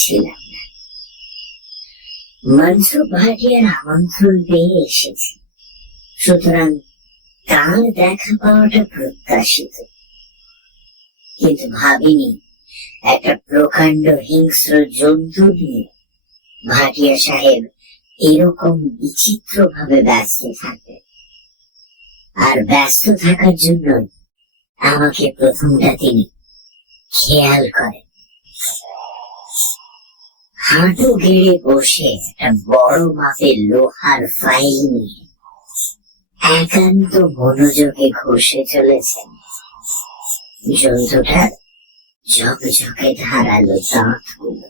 ছিলাম না। মনসুখ ভাটিয়ার আমন্ত্রণ পেয়ে এসেছি, সুতরাং তার দেখা পাওয়াটা প্রত্যাশিত। কিন্তু ভাবিনি একটা প্রকাণ্ড হিংস্র জন্তু নিয়ে ভাটিয়া সাহেব এরকম বিচিত্র ভাবে ব্যস্ত থাকে। আর ব্যস্ত থাকার জন্য আমাকে প্রথমটা তিনি খেয়াল করেন। হাঁটু গেড়ে বসে একটা বড় মাপের লোহার ফাইল নিয়ে একান্ত মনোযোগে ঘষে চলেছেন। জন্তুটার ঝকঝকে ধারালো দাঁতগুলো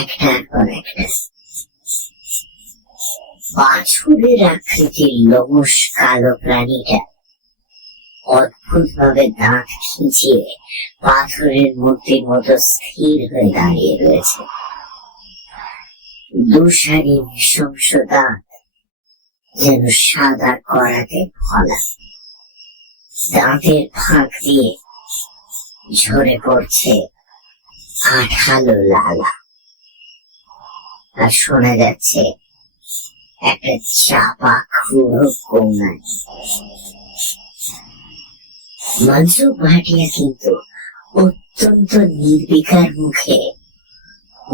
একটার পর একটা। বাছুরের আকৃতির লোমশ কালো প্রাণীটা অদ্ভুত ভাবে দাঁত খিঁচিয়ে পাথরের মূর্তির মতো স্থির হয়ে দাঁড়িয়ে রয়েছে। দুসারি নৃশংস দাঁত যেন সাদা করাতে ফলা। দাঁতের ফাঁক দিয়ে ঝরে পড়ছে আঠালো লালা, আর শোনা যাচ্ছে একটা চাপা ক্ষুরো গোঙানি। মনসুখ ভাটিয়া কিন্তু অত্যন্ত নির্বিকার মুখে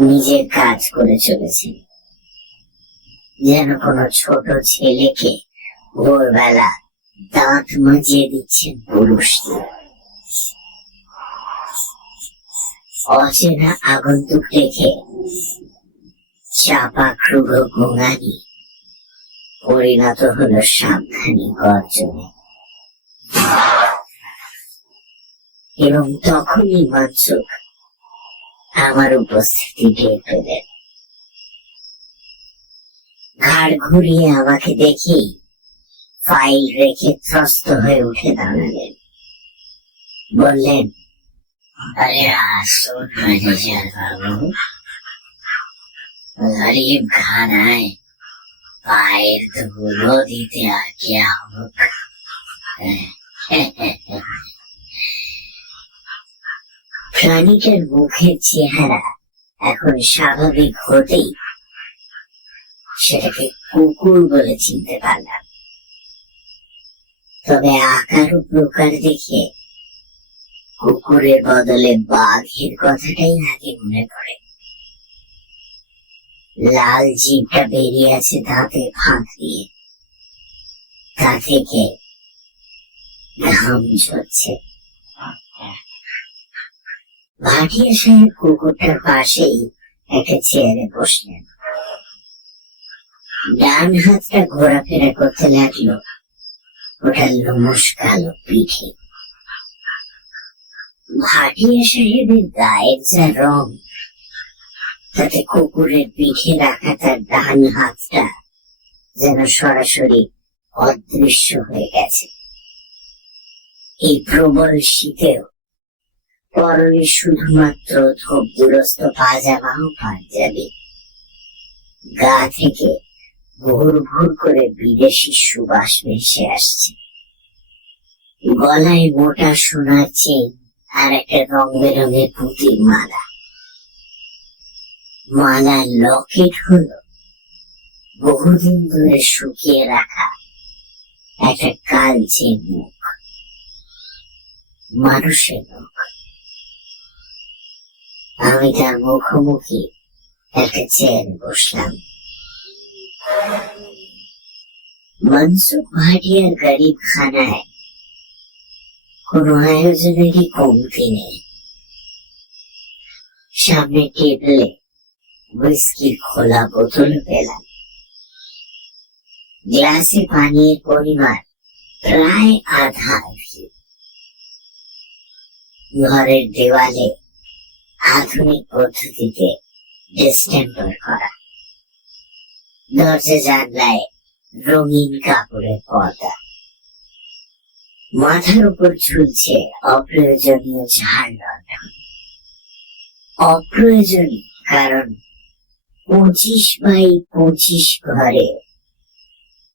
নিজের কাজ করে চলেছেন, যেন কোনো ছোট ছেলেকে ভোরবেলা দাঁত মাজিয়ে দিচ্ছেন পুরুষ দিয়ে। অচেনা আগন্তুক দেখে চাপা ক্ষুরো গোঙানি পরিণত হলো সাবধানী গর্জনে। এবং তখনই মনসুখ আমার উপস্থিতি টের পেলেন। ঘাড় ঘুরিয়ে আমাকে দেখেই ফাইল রেখে ত্রস্ত হয়ে উঠে দাঁড়ালেন। বললেন, আরে আসুন ম্যানেজার বাবু, गरीब खाना है, पायर धूलो दीते आ क्या होक। প্রাণীটার মুখের চেহারা এখন স্বাভাবিক হতেই সেটাকে কুকুর বলে চিনতে পারলাম। তবে আকার ও প্রকার দেখে কুকুরের বদলে বাঘের কথাটাই আগে মনে পড়ে। লাল জিভটা বেরিয়ে আছে দাঁতে ফাঁক দিয়ে, তা থেকে ঘাম ঝরছে। ভাটিয়া সাহেব কুকুরটার পাশেই একটা চেয়ারে বসলেন। ডান হাতটা ঘোরাফেরা করতে লাগলো ওটার লোমশ কালো পিঠে। ভাটিয়া সাহেবের গায়ের যা রং, তাতে কুকুরের পিঠে রাখা তার ডান হাতটা যেন সরাসরি অদৃশ্য হয়ে গেছে। এই প্রবল শীতেও পরনে শুধুমাত্র ধূপ দুরস্ত পাজামা ও পাঞ্জাবি। গা থেকে ভোর ভোর করে বিদেশি সুবাস ভেসে আসছে। গলায় মোটা সোনার চেন আর একটা রং বেরঙের পুঁতির মালা। মালার লকেট হলো বহুদিন ধরে শুকিয়ে রাখা একটা কালচে মুখ, মানুষের মুখ। আমি তার মুখোমুখি একটা চেয়ারে বসলাম। মনসুখ ভাটিয়ার গরিব খানায় কোনো আয়োজনেরই কমতি নেই। সামনে টেবিলে হুইস্কির খোলা বোতল পেলাম। গ্লাসে পানির পরিমাণ প্রায় আধা। ঘরের দেওয়ালে আধুনিক পদ্ধতিতে ডিস্টেম্পার করা, দরজা জানলায় রঙিন কাপড়ের পর্দা। মাথার উপর ঝুলছে অপ্রয়োজনীয় ঝাড় লণ্ঠন। অপ্রয়োজনীয় কারণ 25x25 ঘরে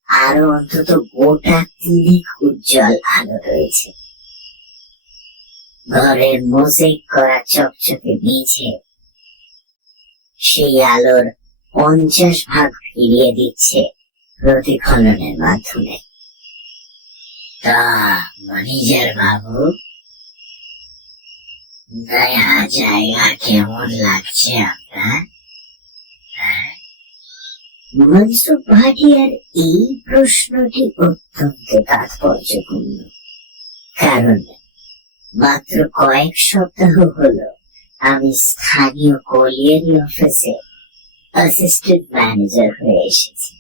আরো অন্তত গোটা 3 উজ্জ্বল আলো রয়েছে। ঘরের মোজাইক করা চকচকে মেঝে সেই আলোর 50 ভাগ ফিরিয়ে দিচ্ছে প্রতিফলনের মাধ্যমে। তা ম্যানেজার বাবু, নয়া জায়গা কেমন লাগছে আপনার? মনসুখ ভাটিয়ার এই প্রশ্নটি অত্যন্ত তাৎপর্যপূর্ণ, কারণ মাত্র কয়েক সপ্তাহ হলো আমি স্থানীয় কলিয়ারি অফিসে অ্যাসিস্ট্যান্ট ম্যানেজার হয়ে এসেছি।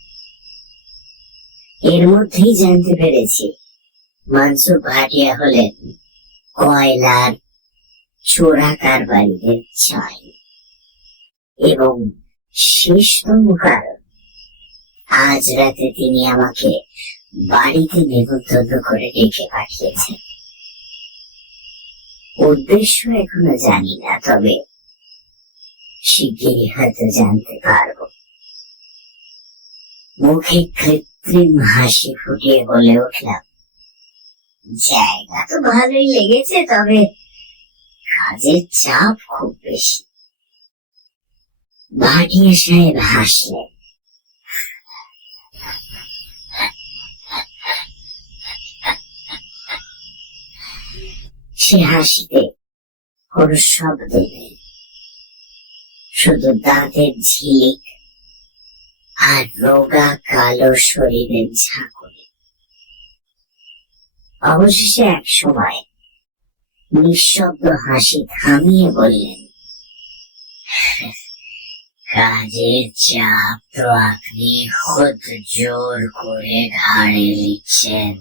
এর মধ্যেই জানতে পেরেছি মনসুখ ভাটিয়া হলেন কয়লার চোরা কারবারিদের চাই, এবং শেষতম কারণ, আজ রাতে তিনি আমাকে বাড়িতে নেমন্তন্ন করে ডেকে পাঠিয়েছেন। উদ্দেশ্য এখনো জানি না, তবে শিগগিরই হয়তো জানতে পারব। মুখে কৃত্রিম হাসি ফুটিয়ে বলে উঠলাম, জায়গা তো ভালোই লেগেছে, তবে কাজের চাপ খুব বেশি। ভাটিয়া সাহেব হাসলেন। সে হাসিতে কোনো শব্দ নেই, শুধু দাঁতের ঝিলিক আর রোগা কালো শরীরের ঝাঁকুনি। অবশেষে এক সময় নিঃশব্দ হাসি থামিয়ে বললেন, কাজের চাপ তো আপনি খুদ জোর করে ঘাড়ে নিচ্ছেন,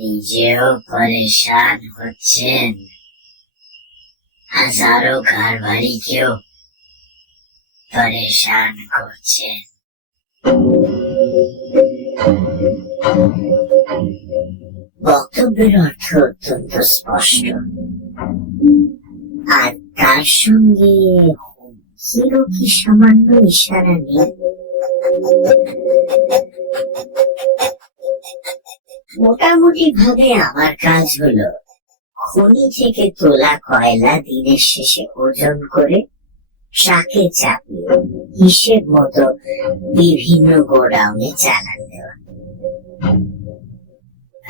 নিজেও পরেশান হচ্ছেন, হাজারো কারবারিকেও পরেশান করছেন। বক্তব্যের অর্থ অত্যন্ত স্পষ্ট, আর তার সঙ্গে হুমকিরও কি সামান্য ইশারা নেই? মোটামুটি ভাবে আমার কাজ হলো খনি থেকে তোলা কয়লা দিনের শেষে ওজন করে ট্রাকে চাপিয়ে হিসেব মতো বিভিন্ন গোডাউনে চালান দেওয়া।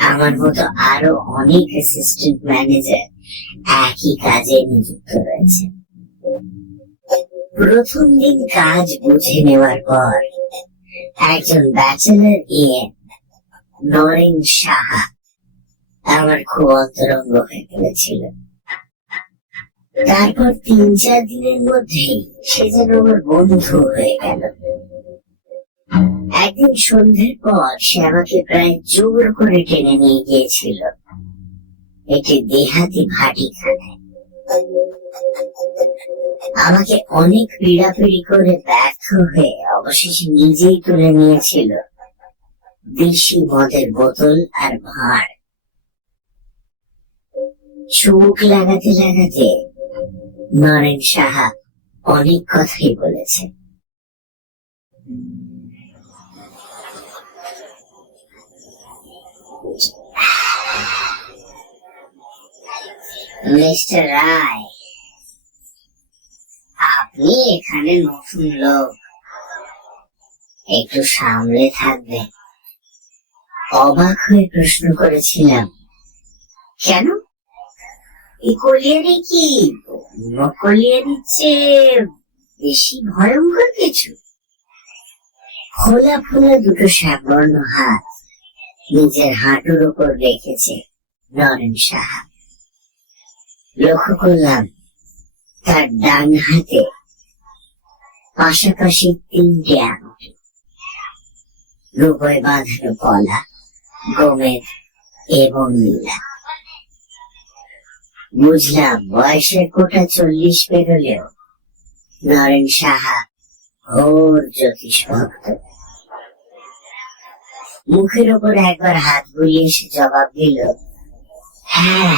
আমার মতো আরো অনেক অ্যাসিস্ট্যান্ট ম্যানেজার একই কাজে নিযুক্ত রয়েছে। প্রথম দিন কাজ বুঝে নেওয়ার পর একজন ব্যাচেলর ইএন নরেন সাহা আমার খুব অন্তরঙ্গ হয়ে পড়েছিল। তারপর 3-4 দিনের মধ্যেই সে যেন আমার বন্ধু হয়ে গেল। একদিন সন্ধ্যের পর সে আমাকে প্রায় জোর করে টেনে নিয়ে গিয়েছিল একটি দেহাতি ভাটিখানায়। আমাকে অনেক পীড়াপিড়ি করে ব্যর্থ হয়ে অবশেষে নিজেই তুলে নিয়েছিল দেশি মদের বোতল আর ভাঁড়। চোখ লাগাতে লাগাতে নরেন সাহা অনেক কথাই বলেছে। মিস্টার রায়, আপনি এখানে নতুন লোক, একটু সামলে থাকবেন। অবাক হয়ে প্রশ্ন করেছিলাম, কেন? এই কলিয়ারি কি অন্য কলিয়ারির চেয়ে বেশি ভয়ঙ্কর কিছু? খোলা খোলা দুটো শ্যামবর্ণ হাত নিজের হাঁটুর উপর রেখেছে নরেন সাহা। লক্ষ্য করলাম তার ডান হাতে পাশাপাশি 3টে আঙুল, রূপোয় বাঁধানো পলা, গোমেদ এবং নীলা। বুঝলাম বয়সের কোটা 40 পেরোলেও নরেন সাহা ঘোর জ্যোতিষ ভক্ত। মুখের ওপর একবার হাত বুলিয়ে সে জবাব দিল, হ্যাঁ,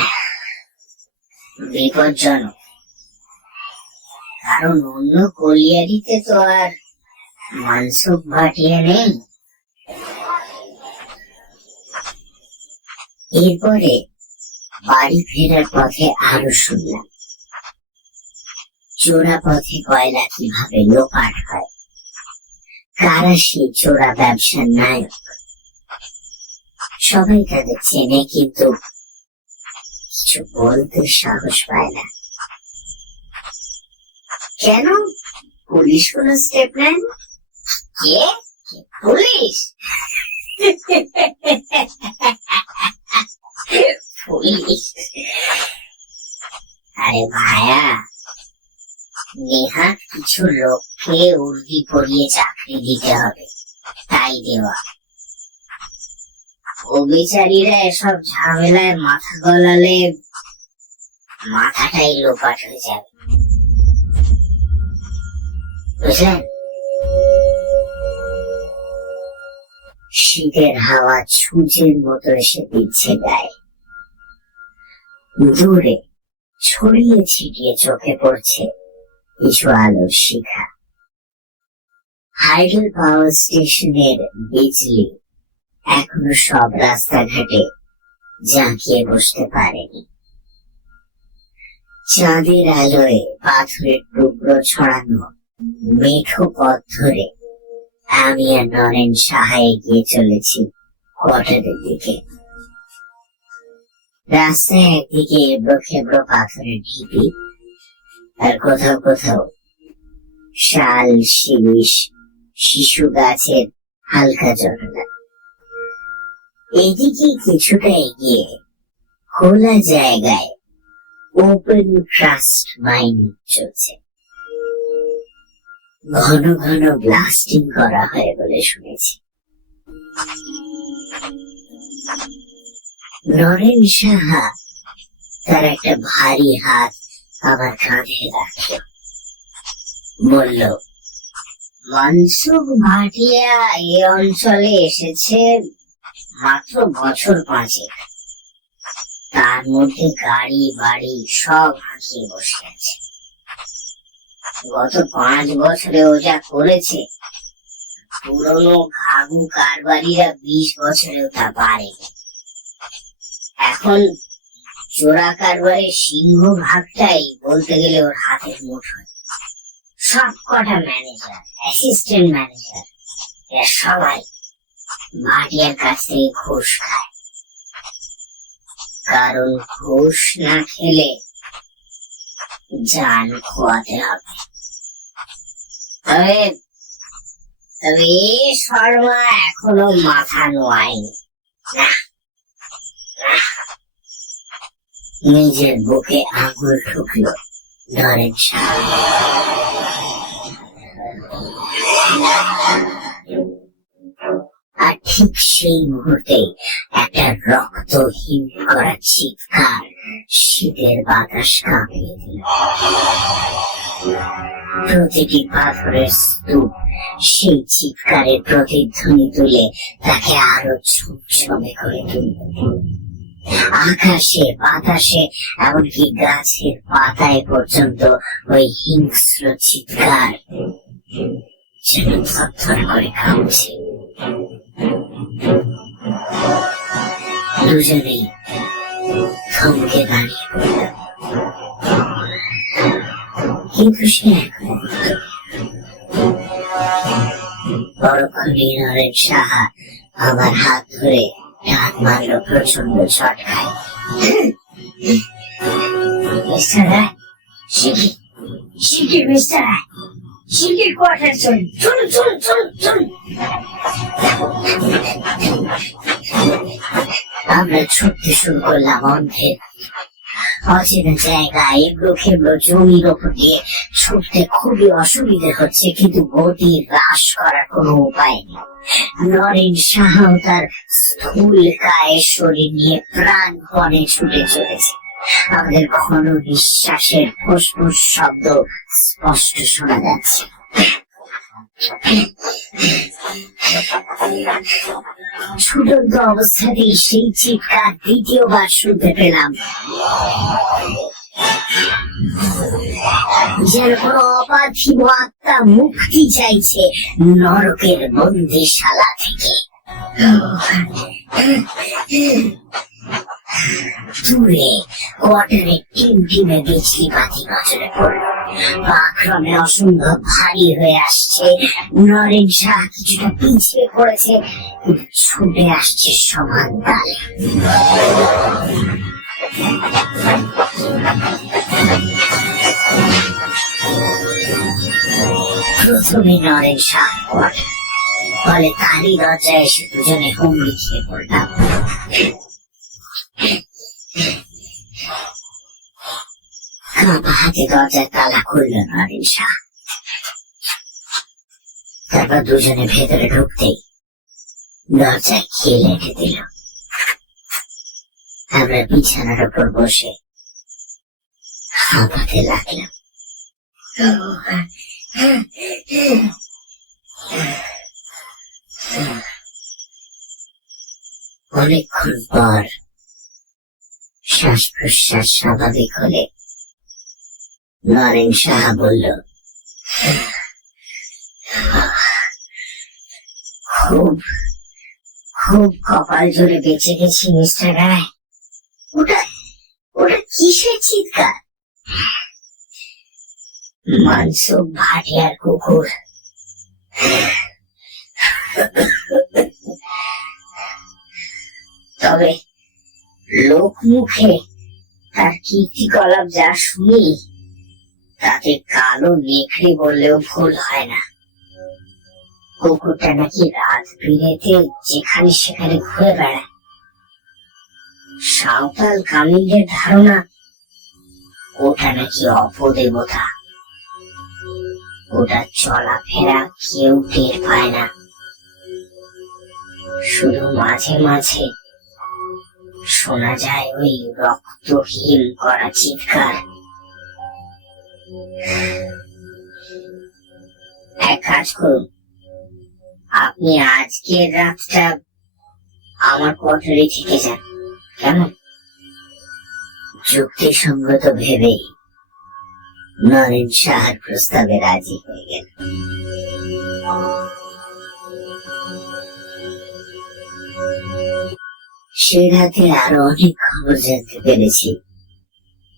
বিপজ্জনক, কারণ অন্য কলিয়ারিতে তো আর মনসুখ ভাটিয়া নেই। এরপরে বাড়ি ফেরার পথে আরো শুনলাম চোরা পথে কয়লা কিভাবে লোপাট হয়, কারা সেই চোরা ব্যবসার নায়ক। সবাই তাদের চেনে, কিন্তু কিছু বলতে সাহস পায় না। কেন পুলিশ কোন স্টেপ নেন? কে পুলিশ? পুলিশ? আরে ভাইয়া, নেহাত কিছু লোককে উর্দি পরিয়ে চাকরি দিতে হবে, তাই দেওয়া। অবিচারীরা এসব ঝামেলায় মাথা গলালে মাথাটাই লোপাট হয়ে যাবে, বুঝলেন? শীতের হাওয়া ছুঁচের মতো এসে দিচ্ছে গায়ে। দূরে ছড়িয়ে ছিটিয়ে চোখে পড়ছে কিছু আলোর শিখা। হাইডেল পাওয়ার স্টেশনের বিজলি এখনো সব রাস্তাঘাটে জাঁকিয়ে বসতে পারেনি। চাঁদের আলোয় পাথরের টুকরো ছড়ানো মেঠো পথ ধরে আমি আর নরেন সাহা এগিয়ে চলেছি কোয়ার্টারের দিকে। রাস্তায় একদিকে এবড়ো খেবড়ো পাথরের ঢিপি, আর কোথাও কোথাও শাল, শিরিষ, শিশু গাছের হালকা জটলা। এদিকে কিছুটা এগিয়ে খোলা জায়গায় ওপেন ট্রাস্ট মাইনিং চলছে। ঘন ঘন ব্লাস্টিং করা হয় বলে শুনেছি। নরেন সাহা তার একটা ভারী হাত আমার কাঁধে রাখল, বলল, মনসুখ ভাটিয়া এই অঞ্চলে এসেছে মাত্র বছর 5 তার মধ্যে গাড়ি বাড়ি সব হাঁকিয়ে বসে আছে। গত 5 বছরে ও যা করেছে, পুরনো ঘাঘু কারবারিরা 20 বছরেও তা পারেনি। এখন চোরা কারবারের সিংহ ভাগটাই বলতে গেলে ওর হাতের মুঠোয়। সব কটা ম্যানেজার, অ্যাসিস্ট্যান্ট ম্যানেজার, এরা সবাই ভাটিয়ার কাছ থেকে ঘুষ খায়। কারণ ঘুষ না খেলে জান খোয়াতে হবে। তবে শর্মা এখনো মাথা নোয়ায়নি। নিজের বুকে আঙুল ঠুকল নরেন সাহা। আর ঠিক সেই মুহূর্তে একটা রক্তহীন করা চিৎকার শীতের বাতাস কাঁপিয়ে দিল। প্রতিটি পাথরের স্তূপ সেই চিৎকারের প্রতিধ্বনি তুলে তাকে আরো ঝুমঝুমে করে তুলল। আকাশে, বাতাসে, এমনকি গাছের পাতায় পর্যন্ত ওই হিংস্র চিৎকার যেন থরথর করে কাঁপছে। দুজনেই থমকে দাঁড়িয়ে পড়ল। কিন্তু সে এক মুহূর্ত পরক্ষণে নরেন সাহা আমার হাত ধরে টান মারল প্রচন্ড ঝটকায়। মিস্টার রায়, শিগগির মিস্টার রায়, শিগগির কোয়ার্টার চলুন, চলুন চলুন চলুন চলুন। আমরা ছুটতে শুরু করলাম অন্ধের অচেনা জায়গা, এবড়ো খেবড়ো জমির ওপর দিয়ে ছুটতে খুবই অসুবিধে হচ্ছে, কিন্তু গতি হ্রাস করার কোনো উপায় নেই। নরেন সাহাও তার স্থূল কায়ে শরীর নিয়ে প্রাণপণে ছুটে চলেছে। আমাদের ঘন নিঃশ্বাসের ফুসফুস শব্দ স্পষ্ট শোনা যাচ্ছে। ছুটন্ত অবস্থাতেই সেই চিৎকার দ্বিতীয়বার শুনতে পেলাম, যেন কোনো অপার্থিব আত্মা মুক্তি চাইছে নরকের বন্দিশালা থেকে। দূরে কোয়ার্টারের টিমে বিজলি বাতি নজরে পড়ল। পাক্রমে অসম্ভব ভারী হয়ে আসছে। নরেন শাহ কিছুটা পিছিয়ে পড়েছে, ছুটে আসছে সমান তালে। প্রথমে নরেন শাহ কোয়ার্টার, ফলে তারই দরজায় এসে দুজনে হুমড়ি খেয়ে পড়লাম। কাঁপা হাতে দরজায় তালা খুলল নরেন শাহ। তারপর দুজনে ভেতরে ঢুকতেই দরজায় খিল এঁটে দিল। আমরা বিছানার উপর বসে হাঁপাতে লাগলাম। অনেকক্ষণ পর শ্বাস প্রশ্বাস স্বাভাবিক হলে নরেন শাহ বলল, খুব খুব কপাল জোরে বেঁচে গেছি মিস্টার রায়। ওটা ওটা কিসের চিৎকার? মানসুখ ভাটিয়ার কুকুর। তবে লোক মুখে তার কীর্তিকলাপ যা শুনি, তাতে কালো নেকড়ে বললেও ভুল হয় না। কুকুরটা নাকি রাত বিরেতে যেখানে সেখানে ঘুরে বেড়ায়। সাঁওতাল কামিলদের ধারণা ওটা নাকি অপদেবতা। ওটা চলাফেরা কেউ টের পায় না, শুধু মাঝে মাঝে শোনা যায় ওই রক্তহীন করা চিৎকার। এক কাজ করুন, আপনি আজকের রাতটা আমার কোয়ার্টারে থেকে যান, কেমন? যুক্তিসঙ্গত ভেবেই নরেন শাহর প্রস্তাবে রাজি হয়ে গেল। সে রাতে আরো অনেক খবর জানতে পেরেছি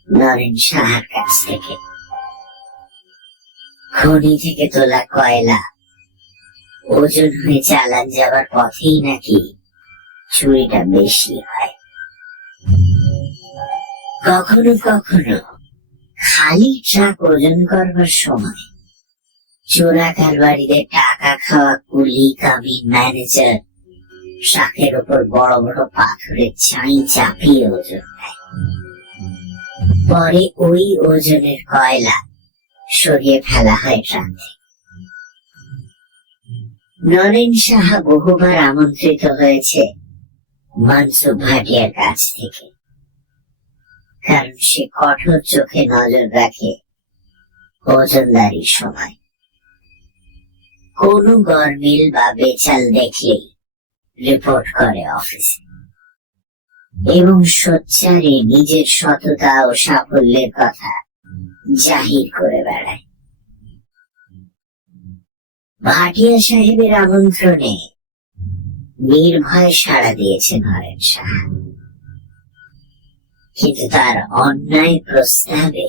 নরেন শাহর কাছ থেকে। খনি থেকে তোলা কয়লা ওজন হয়ে চালান যাবার পথেই নাকি চুরিটা বেশি হয়। কখনো কখনো খালি ট্রাক ওজন করবার সময় চোরা কারবারিদের টাকা খাওয়া কুলি কামিন ম্যানেজার ট্রাকের উপর বড় বড় পাথরের ছাই চাপিয়ে ওজন দেয়। পরে ওই ওজনের কয়লা সরিয়ে ফেলা হয় ট্রাক থেকে। নরেন শাহ বহুবার আমন্ত্রিত হয়েছে মানসুখ ভাটিয়ার কাছ থেকে, কারণ সে কঠোর চোখে নজর রাখে ওজনদারির সময়। কোনো গরমিল বা বেচাল দেখলেই রিপোর্ট করে অফিসে, এবং সোচ্চারে নিজের সততা ও সাফল্যের কথা জাহির করে বেড়ায়। ভাটিয়া সাহেবের আমন্ত্রণে নির্ভয় সাড়া দিয়েছে নরেন শাহ, কিন্তু তার অন্যায় প্রস্তাবে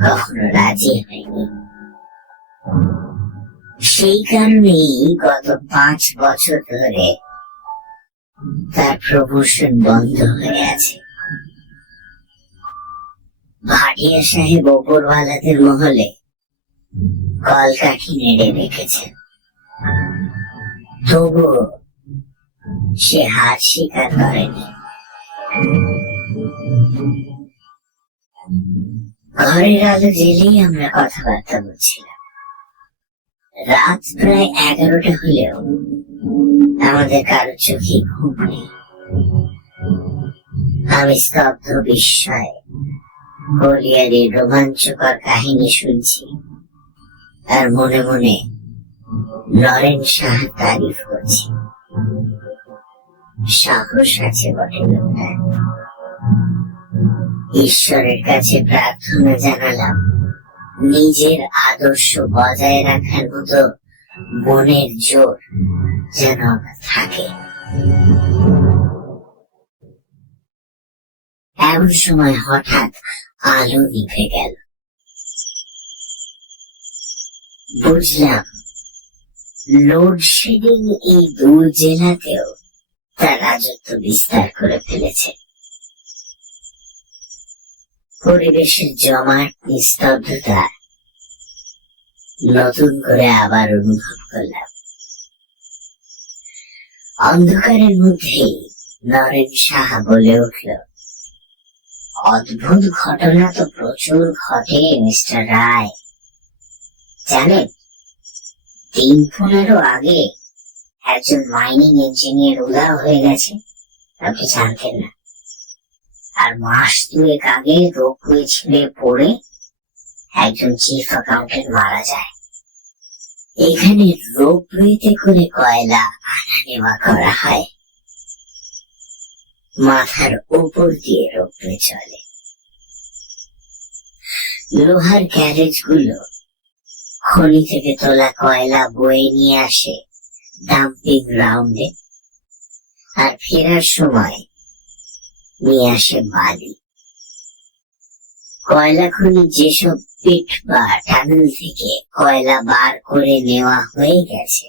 কখনো রাজি হয়নি। সেই কারণেই গত 5 বছর ধরে তার প্রমোশন বন্ধ হয়ে আছে। ভাটিয়া সাহেব ওপরওয়ালাদের মহলে কলকাঠি নেড়ে রেখেছেন, তবুও সে হার স্বীকার করেনি। ঘরের আলো জ্বেলেই আমরা কথাবার্তা বলছিলাম। রাত প্রায় 11টা হলেও আমাদের কারো চোখে ঘুম নেই। আমি স্তব্ধ বিস্ময়ে কলিয়ারির রোমাঞ্চকর কাহিনী শুনছি, আর মনে মনে নরেন শাহ তারিফ করছি। সাহস আছে বটে লোকটার। ঈশ্বরের কাছে প্রার্থনা জানালাম নিজের আদর্শ বজায় রাখার মতো মনের জোর যেন আমার থাকে। এমন সময় হঠাৎ আলো নিভে গেল। বুঝলাম লোডশেডিং এই দূর জেলাতেও তার রাজত্ব বিস্তার করে ফেলেছে। পরিবেশের জমাট নিস্তব্ধতা নতুন করে আবার অনুভব করলাম। অন্ধকারের মধ্যেই নরেন সাহা বলে উঠল, অদ্ভুত ঘটনা তো প্রচুর ঘটে মিস্টার রায়। জানেন, 3-15 আগে একজন মাইনিং ইঞ্জিনিয়ার উধাও হয়ে গেছে, আপনি জানতেন না। আর মাস 2 আগে রোপওয়ে ছিঁড়ে পড়ে একজন চিফ অ্যাকাউন্টেন্ট মারা যায়। এখানে রোপওয়েতে করে কয়লা আনা নেওয়া করা হয়, মাথার উপর দিয়ে রোপওয়ে চলে। লোহার গ্যারেজ গুলো খনি থেকে তোলা কয়লা বয়ে নিয়ে আসে ডাম্পিং গ্রাউন্ডে, আর ফেরার সময় নিয়ে আসে বালি। কয়লা খনি যেসব পিট বা টানেল থেকে কয়লা বার করে নেওয়া হয়ে গেছে,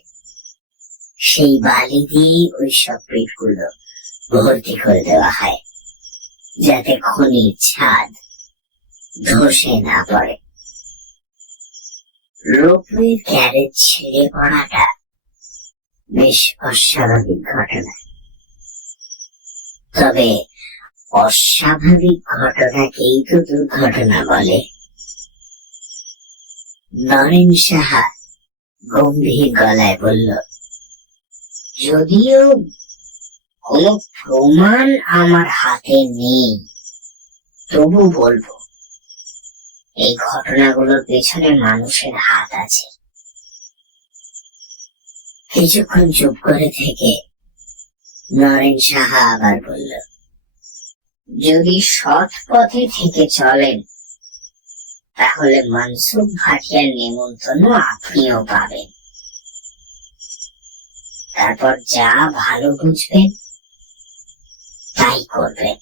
সেই বালি দিয়ে ওইসব পিট গুলো ভর্তি করে দেওয়া হয়, যাতে খনির ছাদ ধসে না পড়ে। রোপওয়ে গ্যারেজ ছেড়ে পড়াটা বেশ অস্বাভাবিক ঘটনা। তবে অস্বাভাবিক ঘটনাকেই তো দুর্ঘটনা বলে। নরেন সাহা গম্ভীর গলায় বলল, যদিও কোনো প্রমাণ আমার হাতে নেই, তবু বলবো এই ঘটনাগুলোর পেছনে মানুষের হাত আছে। কিছুক্ষণ চুপ করে থেকে নরেন সাহা আবার বলল, যদি সৎ পথে থেকে চলেন তাহলে মনসুখ ভাটিয়ার নিমন্ত্রণ আপনিও পাবেন। তারপর যা ভালো বুঝবেন তাই করবেন।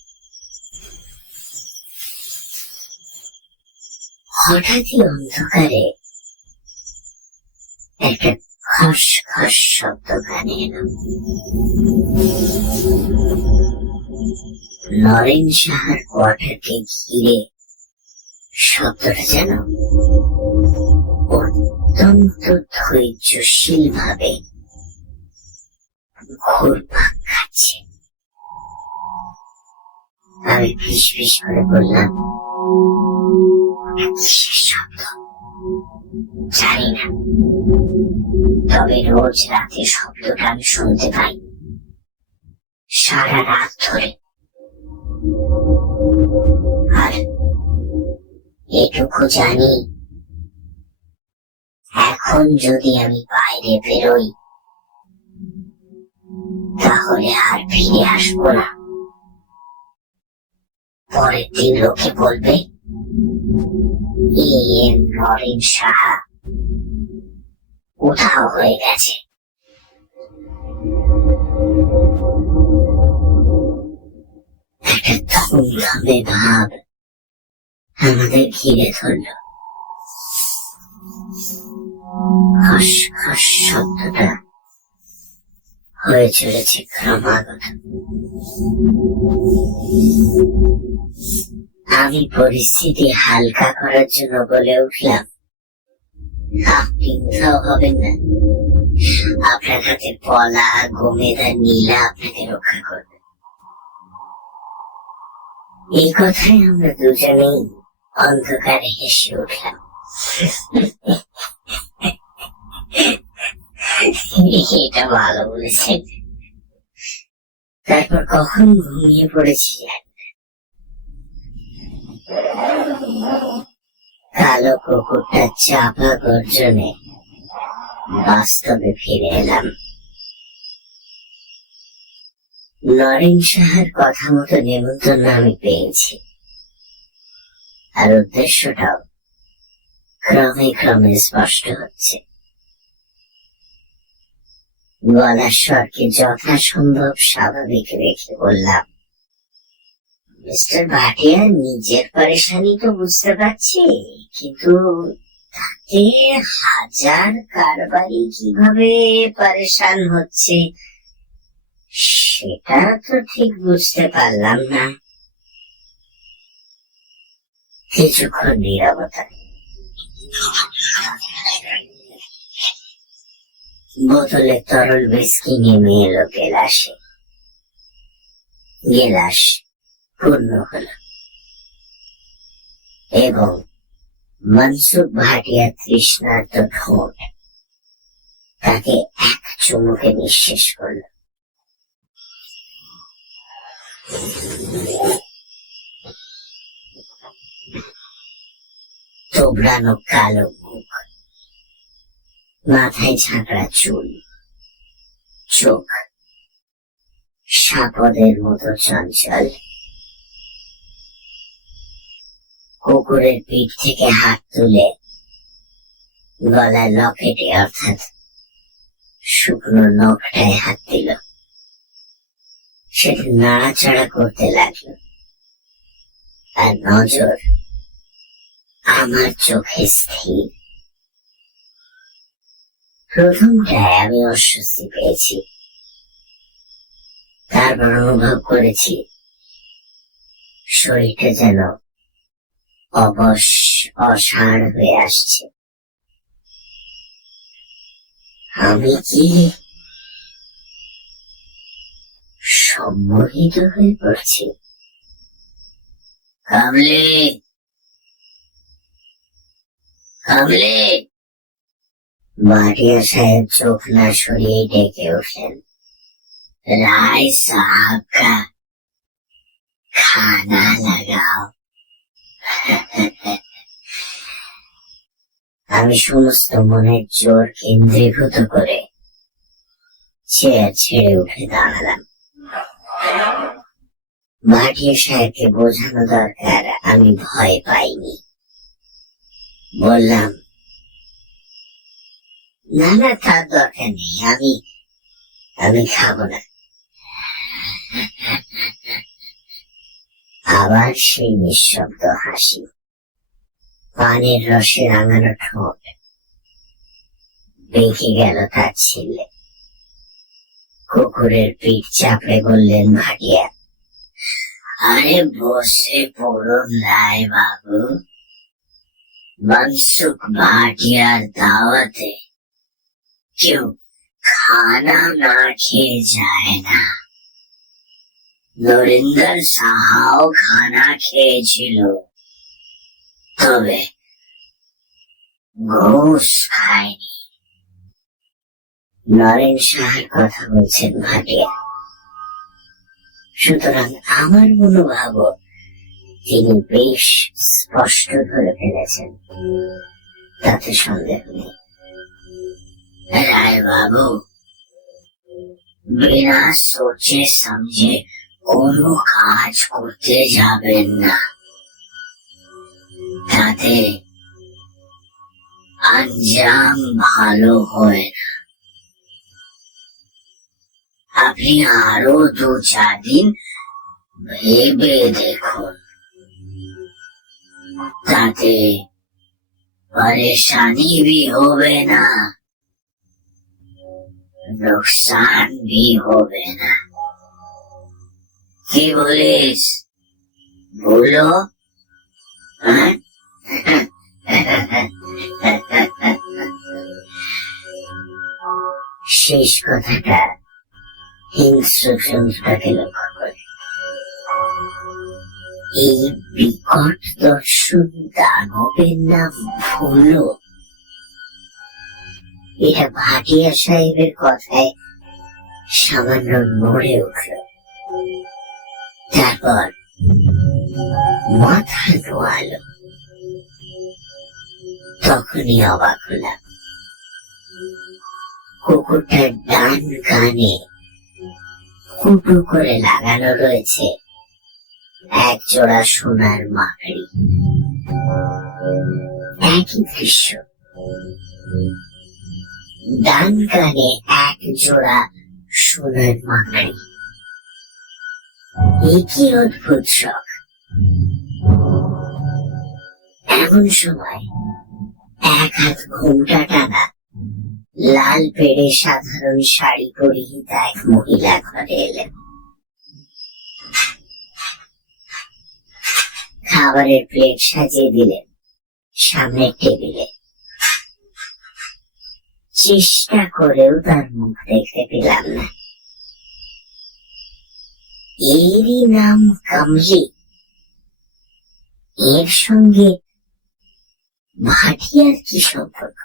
হঠাৎই অন্ধকারে একটা খস খস শব্দ কানে এলো। নরেন সাহার কোয়ার্টারকে ঘিরে শব্দটা যেন অত্যন্ত ধৈর্যশীল ভাবে ঘুরপাক খাচ্ছে। আমি ফিস ফিস করে বললাম, কিসের শব্দ জানি না, তবে রোজ রাতে শব্দটা আমি শুনতে পাই, সারা রাত ধরে। আর এটুকু জানি, এখন যদি আমি বাইরে বেরোই তাহলে আর ফিরে আসবো না। পরের দিন লোকে বলবে এম নরেন সাহা উধাও হয়ে গেছে। একটা ধুমধামে ভাব আমাদের ঘিরে ধরল। খস খস শব্দটা হয়ে চলেছে ক্রমাগত। আমি পরিস্থিতি হালকা করার জন্য বলে উঠলাম, আপনি উধাও হবেন না, আপনার হাতে পলা, গোমেদ আর নীলা আপনাকে রক্ষা করবে। এই কথায় আমরা দুজনেই অন্ধকারে হেসে উঠলাম। এটা ভালো বলেছেন। তারপর কখন ঘুমিয়ে পড়েছি কালো কুকুরটা চাপা গর্জনে বাস্তবে ফিরে এলাম। নরেন সাহার কথা মতো নিমন্ত্রণ আমি পেয়েছি, আর উদ্দেশ্যটাও ক্রমে ক্রমে স্পষ্ট হচ্ছে। গলার স্বরকে যথাসম্ভব স্বাভাবিক রেখে বললাম, মিস্টার ভাটিয়া নিজের পরেশানি তো বুঝতে পারছি, কিন্তু তাতে হাজার কারবারি কিভাবে পরেশান হচ্ছে সেটা তো ঠিক বুঝতে পারলাম না। কিছুক্ষণ নীরবতা। বোতলে তরল বিস্কি নেমে এলো গেলাসে। গেলাস পূর্ণ হল এবং মনসুখ ভাটিয়া তৃষ্ণার্ত ঠোঁট তাকে এক চুমুকে নিঃশেষ করল। তোবড়ানো কালো মুখ, মাথায় ঝাঁকড়া চুল, চোখ সাপদের মতো চঞ্চল। কুকুরের পিঠ থেকে হাত তুলে গলার লকেটে অর্থাৎ শুকনো নখটায় হাত দিল। সেটা নাড়াচাড়া করতে লাগলো, আর নজর আমার চোখে স্থির। প্রথমটায় আমি অস্বস্তি পেয়েছি, তারপর অনুভব করেছি শরীরটা যেন অবশ অসাড় হয়ে আসছে। আমি কি সম্মোহিত হয়ে পড়ছি? কামলে, কামলে! ভাটিয়া সাহেব চোখ না সরিয়ে ডেকে উঠলেন, রায় সাহব কা খানা লাগাও। আমি সমস্ত মনের জোর কেন্দ্রীভূত করে চেয়ার ছেড়ে উঠে দাঁড়ালাম। ভাটিয়া সাহেবকে বোঝানো দরকার আমি ভয় পাইনি। বললাম, না না, তার দরকার নেই, আমি খাবো না। আবার সেই নিঃশব্দ হাসি, পানের রসে রাঙানো ঠোঁট বেঁকে গেল তার ছিলে। কুকুরের পিঠ চাপড়ে বললেন ভাটিয়া, আরে বসে পড়ুন রায় বাবু, মনসুখ ভাটিয়ার দাওয়াতে কেউ খানা না খেয়ে যায় না। নরিন্দর সাহাও খানা খেয়েছিল, তবে ঘুষ খায়নি। নরেন সাহার কথা বলছেন ভাটিয়া, সুতরাং আমার মনোভাব তিনি বেশ স্পষ্ট ধরে ফেলেছেন, তাতে সন্দেহ নেই। রায় বাবু, বিনা সোচে সমঝে কোনো কাজ করতে যাবেন না, তাতে আঞ্জাম ভালো হয় না। আপনি আরো 2-4 দিন ভেবে দেখুন, তাতে परेशानी भी होवे ना, नुकसान भी होवे ना। কি বলিস? বলো। শেষ কথাটা হিংস্র জন্তুটাকে লক্ষ্য করে। এই বিকট দর্শন দানবের নাম ভুলো। এটা ভাটিয়া সাহেবের কথায় সামান্য নড়ে উঠল, তারপর মাথা নোয়ালো। তখনই অবাক হলাম, কুকুরটার ডান কানে ফুটো করে লাগানো রয়েছে এক জোড়া সোনার মাকড়ি। একই দৃশ্য, ডান কানে এক জোড়া সোনার মাকড়ি। কি অদ্ভুত শখ! এমন সময় এক হাত ঘোমটা টানা লাল পেড়ে সাধারণ শাড়ি পরিহিত এক মহিলা ঘরে এলেন। খাবারের প্লেট সাজিয়ে দিলেন সামনের টেবিলে। চেষ্টা করেও তার মুখ দেখতে পেলাম না। এরই নাম কমলি। এর সঙ্গে ভাটিয়ার কি সম্পর্ক?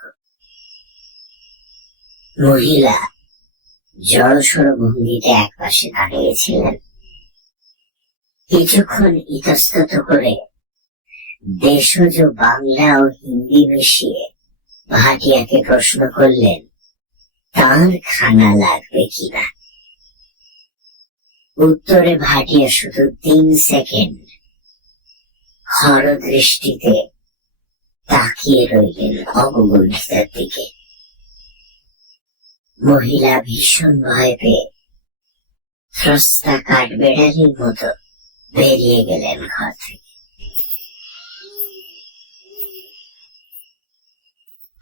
মহিলা জড়সড় ভঙ্গিতে একপাশে দাঁড়িয়েছিলেন। কিছুক্ষণ ইতস্তত করে দেশজ বাংলা ও হিন্দি মিশিয়ে ভাটিয়াকে প্রশ্ন করলেন তার খানা লাগবে কিনা। উত্তরে ভাটিয়া শুধু 3 সেকেন্ড খর দৃষ্টিতে তাকিয়ে রইলেন অবগুণ্ঠিতার দিকে। মহিলা ভীষণ ভয় পেয়ে স্রষ্টা কাঠবেড়ালির মতো বেরিয়ে গেলেন ঘর থেকে।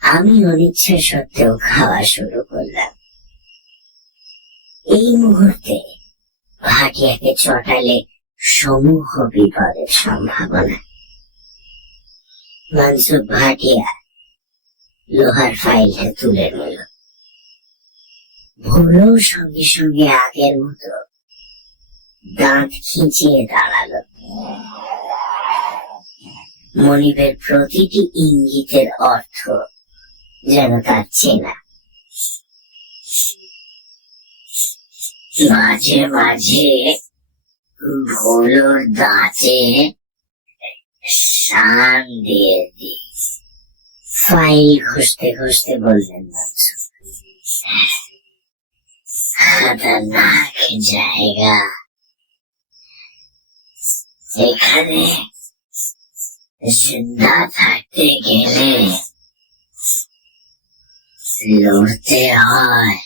আমি অনিচ্ছা সত্ত্বেও খাওয়া শুরু করলাম। এই মুহূর্তে ভাটিয়াকে চটালে সমূহ বিপদের সম্ভাবনা। মনসুখ ভাটিয়া লোহার ফাইলটা তুলে নিল। ভুলো সঙ্গে সঙ্গে আগের মতো দাঁত খিঁচিয়ে দাঁড়ালো। মনিবের প্রতিটি ইঙ্গিতের অর্থ যেন তার চেনা। মাঝে মাঝে ভুলোর দাঁতে শান দিয়ে দিস। ফাইল ঘষতে ঘষতে বললেন মনসুখ। খতরনাক জায়গা, এখানে জিন্দা থাকতে গেলে লড়তে হয়।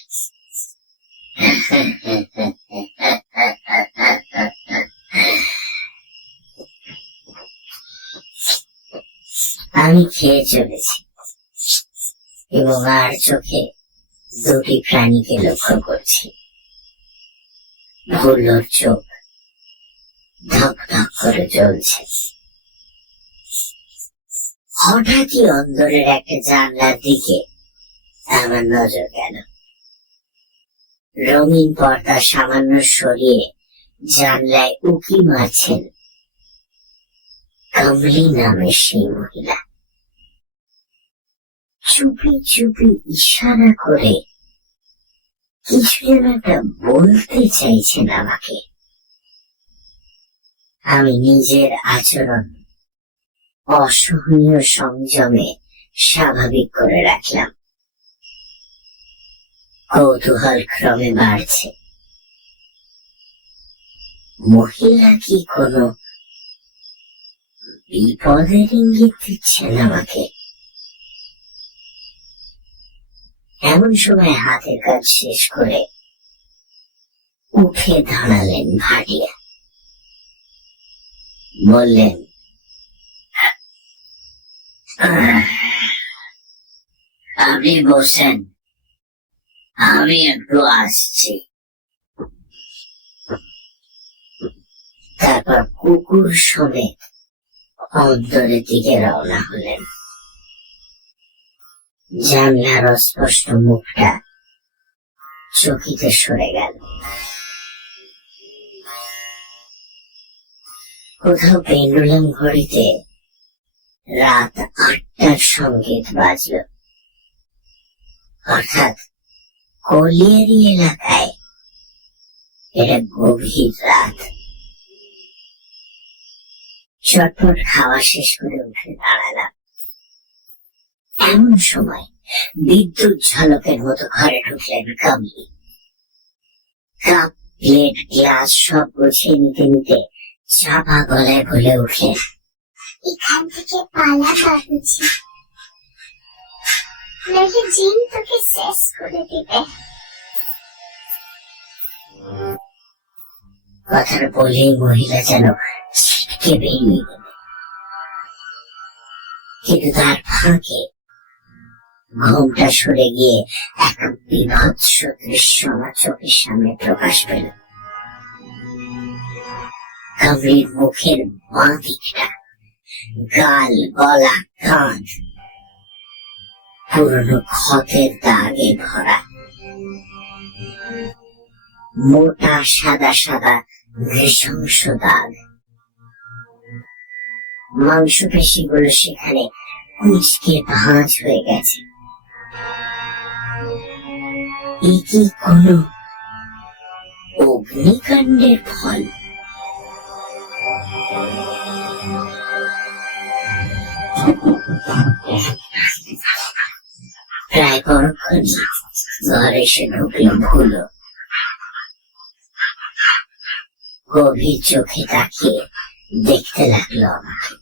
আমি খেয়ে চলেছি এবং আর চোখে দুটি প্রাণীকে লক্ষ্য করছি। ভুলোর চোখ ধক ধক করে জ্বলছে। হঠাৎই অন্দরের একটা জানলার দিকে আমার নজর গেল। রঙিন পর্দা সামান্য সরিয়ে জানলায় উকি মারছেন কমলি নামের সেই মহিলা। চুপি চুপি ইশারা করে কিছু যেন একটা বলতে চাইছেন আমাকে। আমি নিজের আচরণ অসহনীয় সংযমে স্বাভাবিক করে রাখলাম। কৌতূহল ক্রমে বাড়ছে। মহিলা কি কোনো বিপদের ইঙ্গিত দিচ্ছেন আমাকে? এমন সময় হাতের কাজ শেষ করে উঠে দাঁড়ালেন ভাটিয়া। বললেন, আপনি বসেন, আমি একটু আসছি। তারপর কুকুর সমেত অন্তরের দিকে রওনা হলেন। জানলার অস্পষ্ট মুখটা চকিতে সরে গেল। কোথাও পেন্ডুলাম ঘড়িতে রাত 8টার সংকেত বাজল। অর্থাৎ কলিয়ারি এলাকায় এটা গভীর রাত। চটপট খাওয়া শেষ করে উঠে দাঁড়ালাম। এমন সময় বিদ্যুৎ ঝলকের মতো ঘরে ঢুকলেন কমলি। কাপ, প্লেট, গ্লাস সব গুছিয়ে নিতে নিতে চাপা গলায় বলে উঠলেন, এখান থেকে পালা বাবুজি, নইলে জিন তোকে শেষ করে দিবে। কথার বলেই মহিলা যেন ছিটকে বেরিয়ে গেল। কিন্তু তার ফাঁকে ঘুমটা সরে গিয়ে এক বীভৎস দৃশ্য আমার চোখের সামনে প্রকাশ পেল। কামড়ির মুখের বাঁ দিকটা, গাল, গলা, কাঁধ পুরনো ক্ষতের দাগে ভরা। মোটা সাদা সাদা নৃশংস দাগ। মাংসপেশিগুলো সেখানে কুঁচকে ভাঁজ হয়ে গেছে। এ কি কোনো অগ্নিকাণ্ডের ফল? প্রায় পরক্ষণ ঘরে এসে ঢুকলো ভুলো। গভীর চোখে তাকিয়ে দেখতে লাগলো আমাকে।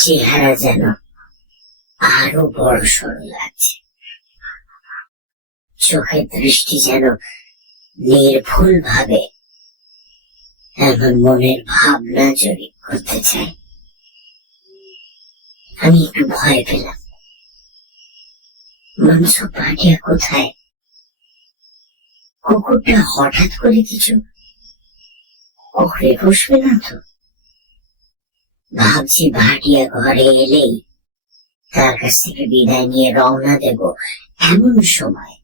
চেহারা যেন আরো বড় সড়ো লাগছে। চোখের দৃষ্টি যেন নির্ভুল ভাবে এমন মনের ভাবনা জড়িত করতে চায়। আমি একটু ভয় পেলাম। মনসুখ ভাটিয়া কোথায়? কুকুরটা হঠাৎ করে কিছু ওখড়ে বসবে না তো? ভাবছি ভাটিয়া ঘরে এলেই তার কাছ থেকে বিদায় নিয়ে রওনা দেব। এমন সময়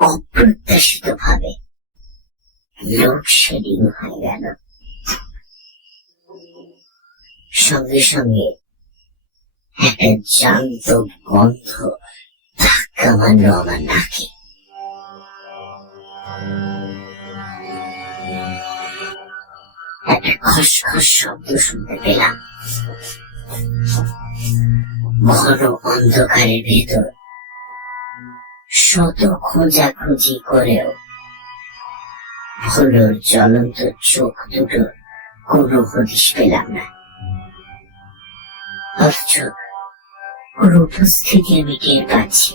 অপ্রত্যাশিত ভাবে লোডশেডিং হয়ে গেল। সঙ্গে সঙ্গে একটা জ্যান্ত গন্ধ ধাক্কা মারল আমার নাকে। একটা খসখস শব্দ শুনতে পেলাম। ঘন অন্ধকারের ভেতর শত খোঁজাখুঁজি করেও ভুলোর জ্বলন্ত চোখ দুটোর কোনো হদিশ পেলাম না। অথচ ওর উপস্থিতি আমি টের পাচ্ছি।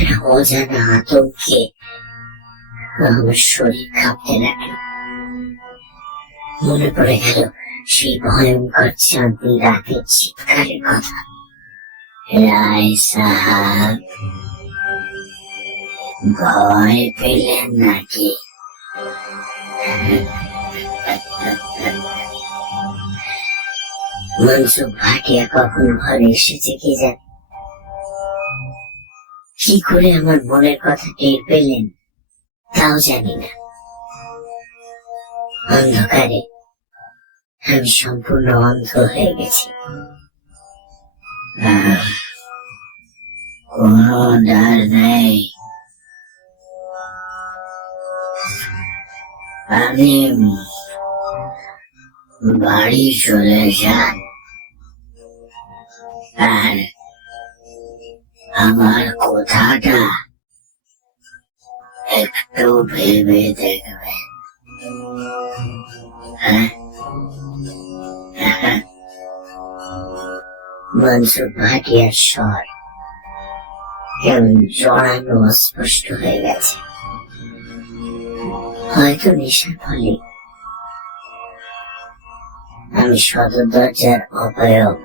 এটা অজানা আতঙ্কে আমার শরীর কাঁপতে লাগলো। মনে পড়ে গেল সেই ভয়ঙ্কর চাঁদনি রাতের চিৎকারের কথা। রায় সাহাব, ভয় পেলেন নাকি? মনসুখ ভাটিয়া কখন ঘরে এসেছে কে জানে? কি করে আমার মনের কথা টের পেলেন তাও জানি না। অন্ধকারে আমি সম্পূর্ণ অন্ধ হয়ে গেছি। কোনো ডার নেই। আপনি বাড়ি চলে যান আর আমার কথাটা একটু ভেবে দেখবেন। মনসুখ ভাটিয়ার স্বর কেমন জড়ানো অস্পষ্ট হয়ে গেছে। হয়তো নেশার ফলে আমি সদর দরজার অবয়ব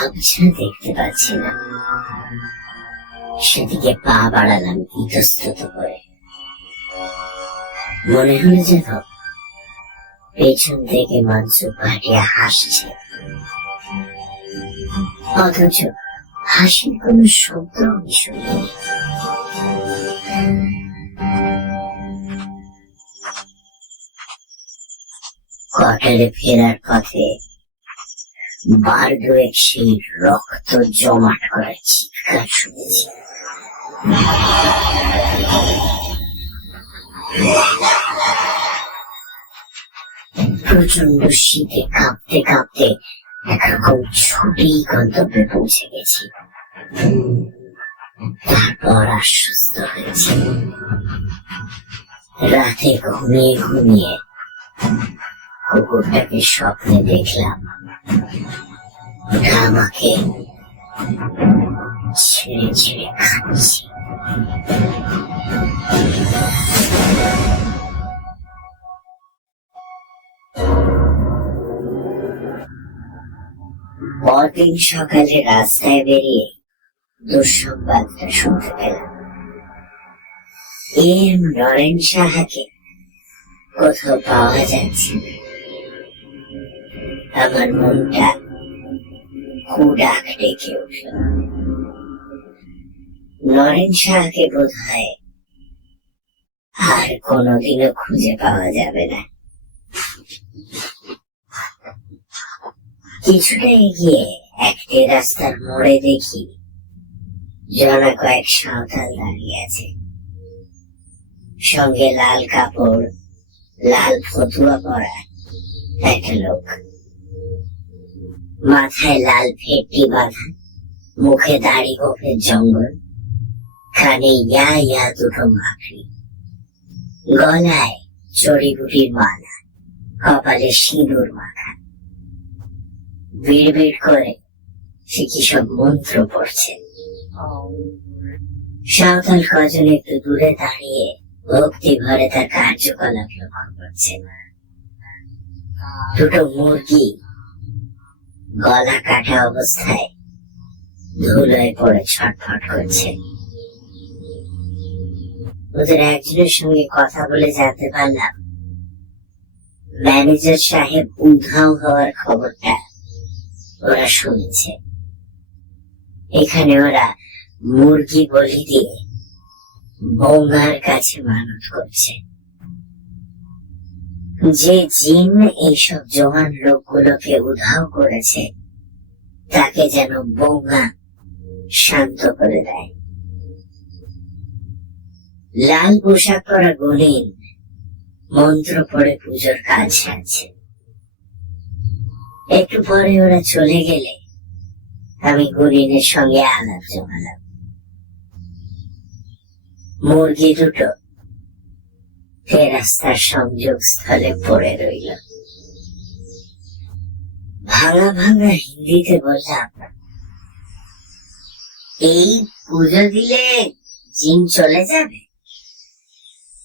আবছা দেখতে পাচ্ছি না। সেদিকে পা বাড়ালাম ইতস্তত করে। মনে হলো যেন পেছন থেকে মনসুখ ভাটিয়া হাসছে, অথচ হাসির কোন শব্দ আমি শুনিনি। কোয়ার্টারে ফেরার পথে বার দুয়েক সেই রক্ত জমাট করার চিৎকার শুনেছি। প্রচন্ড শীতে কাঁপতে কাঁপতে একরকম ছুটি গন্তব্যে পৌঁছে গেছি। তারপর আশ্বস্ত হয়েছি। রাতে ঘুমিয়ে ঘুমিয়ে কুকুরটাকে স্বপ্নে দেখলাম আমাকে ছেড়ে ছেড়ে খাচ্ছি। পরদিন সকালে রাস্তায় বেরিয়ে দুঃসংবাদটা শুনতে পেলাম, এম নরেন সাহাকে কোথাও পাওয়া যাচ্ছে না। আমার মনটা কুডাক ডেকে উঠল। নরেন সাহাকে বোধ হয় আর কোনোদিনও খুঁজে পাওয়া যাবে না। কিছুটা এগিয়ে একটি রাস্তার মোড়ে দেখি জনা কয়েক সাঁওতাল দাঁড়িয়ে আছে, সঙ্গে লাল কাপড়, লাল ফতুয়া পরা একটা লোক, মাথায় লাল ফেটটি বাঁধা, মুখে দাড়ি গোফের জঙ্গল, কানে ইয়া ইয়া দুটো মাকড়ি, গলায় চড়িগুটির মালা, কপালে সিঁদুর মাখা। বিড় করে সে কি সব মন্ত্র পড়ছে। সাঁওতাল কজন একটু দূরে দাঁড়িয়ে ভক্তি ভরে তার কার্যকলাপ লক্ষ্য করছে। দুটো মুরগি গলা কাটা অবস্থায় ধুলোয় পড়ে ছটফট করছে। ওদের একজনের সঙ্গে কথা বলে জানতে পারলাম ম্যানেজার সাহেব উধাও হওয়ার খবরটা ওরা শুনেছে। এখানে ওরা মুরগি বলি দিয়ে বৌমার কাছে মানত করছে। যে জিন এইসব জওয়ান লোকগুলোকে উধাও করেছে তাকে যেন বৌমা শান্ত করে দেয়। লাল পোশাক পরা গণিন মন্ত্র পড়ে পুজোর কাজ সারছে। একটু পরে ওরা চলে গেলে আমি গণিনের সঙ্গে আলাপ জমালাম। মুরগি দুটো রাস্তার সংযোগ স্থলে পড়ে রইল। ভাঙা ভাঙা হিন্দিতে বললাম, এই পুজো দিলে জিন চলে যাবে?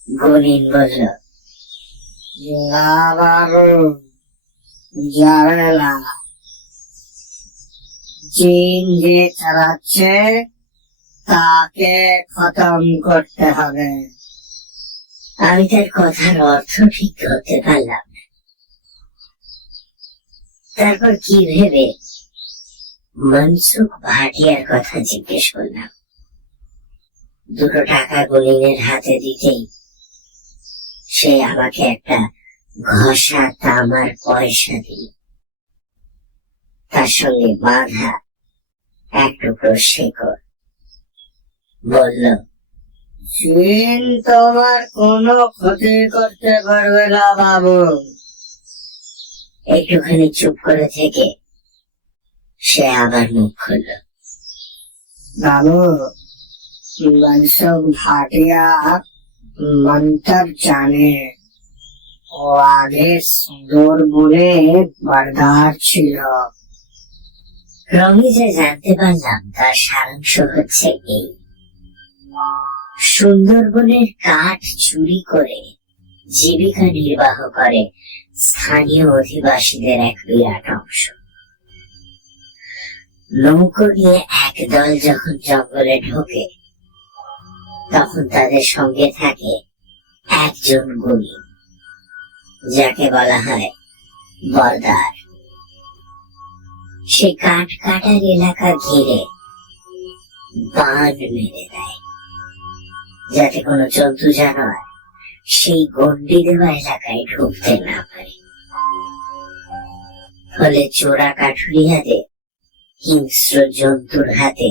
গণিন বলল, না বাবু, যাবে না। জিন যে চালাচ্ছে তাকে খতম করতে হবে। আমি তার কথার অর্থ ঠিক ধরতে পারলাম না। তারপর কি ভেবে মনসুখ ভাটিয়ার কথা জিজ্ঞেস করলাম। দুটো টাকা গণিনের হাতে দিতেই সে আমাকে একটা ঘষা তামার পয়সা দিল, তার সঙ্গে বাঁধা এক টুকরো শেকড়। বলল, জিন তোমার কোনো ক্ষতি করতে পারবে না বাবু। একটুখানি চুপ করে থেকে সে আবার মুখ খুলল। বাবু, মনসুখ ভাটিয়া মন্তর জানে। ও আগে সুন্দর বনে বারদার ছিল। রঙে যে জানতে পারলাম তার সারাংশ হচ্ছে এই: সুন্দরবনের কাঠ চুরি করে জীবিকা নির্বাহ করে স্থানীয় অধিবাসীদের এক বিরাট অংশ। নৌকো নিয়ে একদল যখন জঙ্গলে ঢোকে তখন তাদের সঙ্গে থাকে একজন গুণী, যাকে বলা হয় বরদার। সে কাঠ কাটার এলাকা ঘিরে বাঁধ মেরে দেয়, যাতে কোনো জন্তু জানোয়ার সেই গন্ডি দেওয়া এলাকায় ঢুকতে না পারে। ফলে চোরা কাঠুরিয়াদের হিংস্র জন্তুর হাতে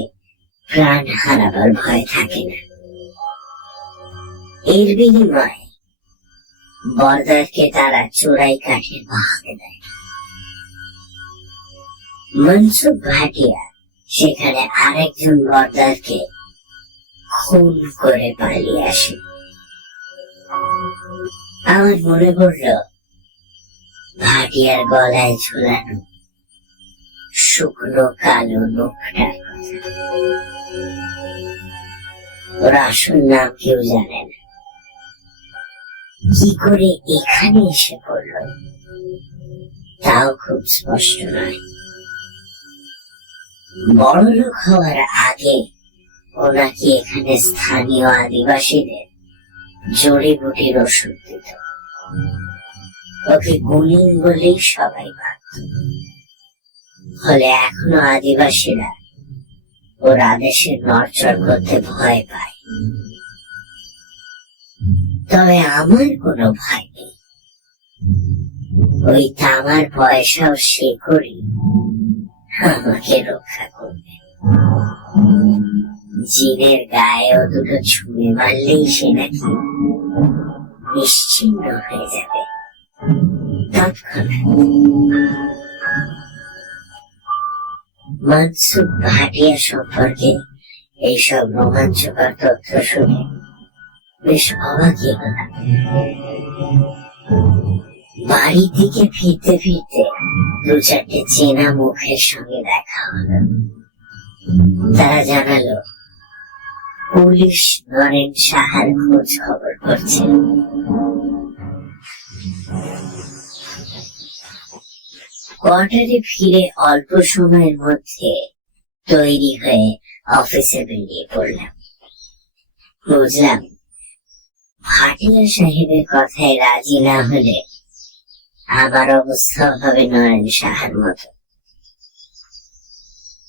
প্রাণ হারাবার ভয় থাকে না। এর বিনিময়ে বরদারকে তারা চোরাই কাঠের ভাগ দেয়। মনসুখ ভাটিয়া সেখানে আরেকজন বরদারকে খুন করে পালিয়ে আসে। আমার মনে পড়ল ভাটিয়ার গলায় ঝুলানো শুকনো কালো নখটার কথা। ওর আসল নাম কেউ জানে না। কি করে এখানে এসে পড়ল তাও খুব স্পষ্ট নয়। বড়লোক হওয়ার আগে ও নাকি এখানে স্থানীয় আদিবাসীদের জড়িবুটির ওষুধ দিত। ওকে গুণিন বলেই সবাই ভাবত। ফলে এখনো আদিবাসীরা ওর আদেশে নড়চড় করতে ভয় পায়। তবে আমার কোনো ভয় নেই। ওই তামার পয়সাও সে করি আমাকে রক্ষা করবে। জিনের গায়েও দুটো ছুঁড়ে মারলেই সে নাকি নিশ্চিন্ন হয়ে যাবে তৎক্ষণাৎ। মনসুখ ভাটিয়া সম্পর্কে এইসব রোমাঞ্চকর তথ্য শুনে বেশ অবাকই হলাম। বাড়ির দিকে ফিরতে ফিরতে দু চারটে চেনা মুখের সঙ্গে দেখা হলো। তারা জানালো পুলিশ নরেন সাহার খোঁজ খবর করছে। কোয়ার্টারে ফিরে অল্প সময়ের মধ্যে তৈরি হয়ে অফিসে বেরিয়ে পড়লাম। বুঝলাম ভাটিয়া সাহেবের কথায় রাজি না হলে আমার অবস্থা হবে নরেন সাহার মতো।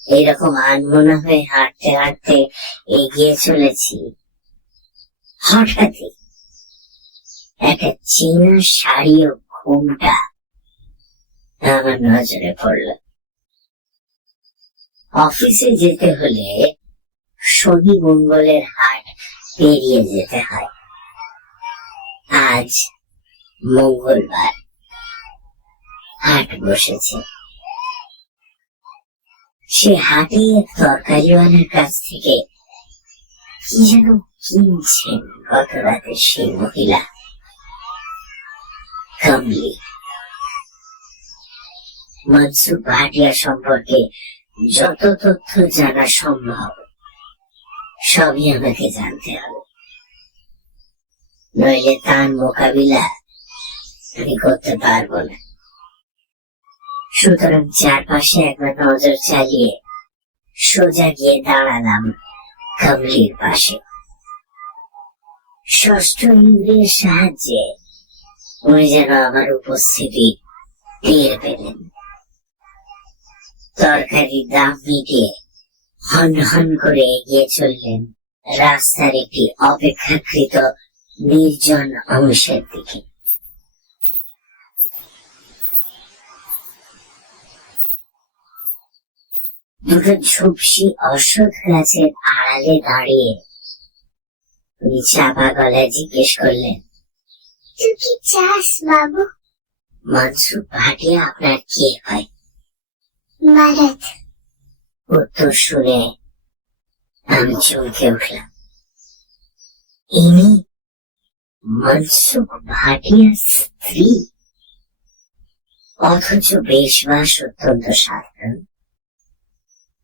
এইরকম আনমনা হয়ে হাঁটতে হাঁটতে এগিয়ে চলেছি, হঠাৎই একটা চীনা শাড়ি ও ঘোমটা আমার নজরে পড়ল। অফিসে যেতে হলে শনি মঙ্গলের হাট পেরিয়ে যেতে হয়। আজ মঙ্গলবার, হাট বসেছে। সে হাটে তরকারিওয়ালার কাছ থেকে কি যেন কিনছেন গত রাতে সেই মহিলা কমলি। মনসুখ ভাটিয়া সম্পর্কে যত তথ্য জানা সম্ভব সবই আমাকে জানতে হবে, নইলে তার মোকাবিলা আমি করতে পারবো না। সুতরাং চারপাশে একবার নজর চালিয়ে সোজা গিয়ে দাঁড়ালাম কমলির পাশে। ষষ্ঠ ইন্দ্রিয়ের সাহায্যে উনি যেন আমার উপস্থিতি টের পেলেন। তরকারির দাম মিটিয়ে হন হন করে এগিয়ে চললেন রাস্তার একটি অপেক্ষাকৃত নির্জন অংশের দিকে। দুটো ঝুপসি অশ্বত্থ গাছের আড়ালে দাঁড়িয়ে উনি চাপা গলায় জিজ্ঞেস করলেন, তুই কি চাস বাবু? মনসুখ ভাটিয়া আপনার কে হয়? মারাত। উত্তর শুনে আমি চমকে উঠলাম। ইনি মনসুখ ভাটিয়ার স্ত্রী, অথচ বেশবাস অত্যন্ত সাধারণ।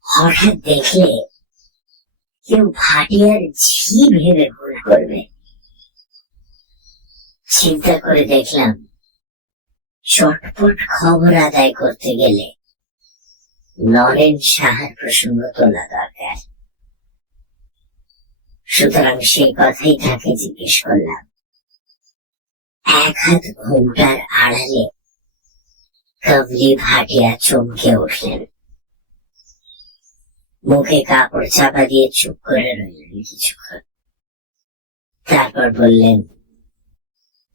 হঠাৎ দেখলে কেউ ভাটিয়ার ঝি ভেবে ভুল করবে। চিন্তা করে দেখলাম চটপট খবর আদায় করতে গেলে নরেন সাহার প্রসঙ্গ তোলা দরকার। সুতরাং সেই কথাই তাকে জিজ্ঞেস করলাম। এক হাত ঘোমটার আড়ালে কমলি ভাটিয়া চমকে উঠলেন। মুখে কাপড় চাপা দিয়ে চুপ করে রইলেন কিছুক্ষণ। তারপর বললেন,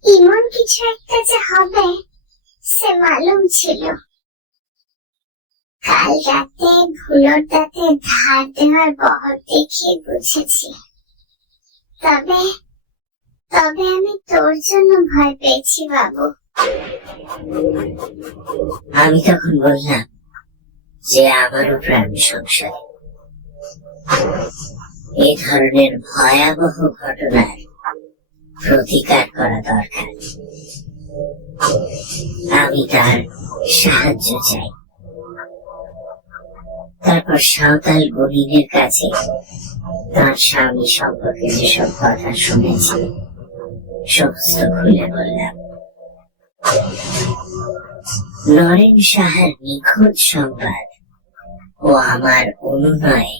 এমন কিছু একটা যে হবে সে মালুম ছিল। কাল রাতে ভুলোটাতে ধার দেওয়ার বহর দেখিয়ে বুঝেছি। তবে তবে আমি তোর জন্য ভয় পেয়েছি বাবু। আমি তখন বললাম যে আমারও প্রাণ সংশয়। এই ধরনের ভয়াবহ ঘটনার প্রতিকার করা দরকার। আমি তার সাহায্য চাই। তারপর সাঁওতাল গণিনের কাছে তার স্বামী সম্পর্কে যেসব কথা শুনেছি সমস্ত খুলে বললাম। নরেন সাহার নিখোঁজ সংবাদ ও আমার অনুনয়ে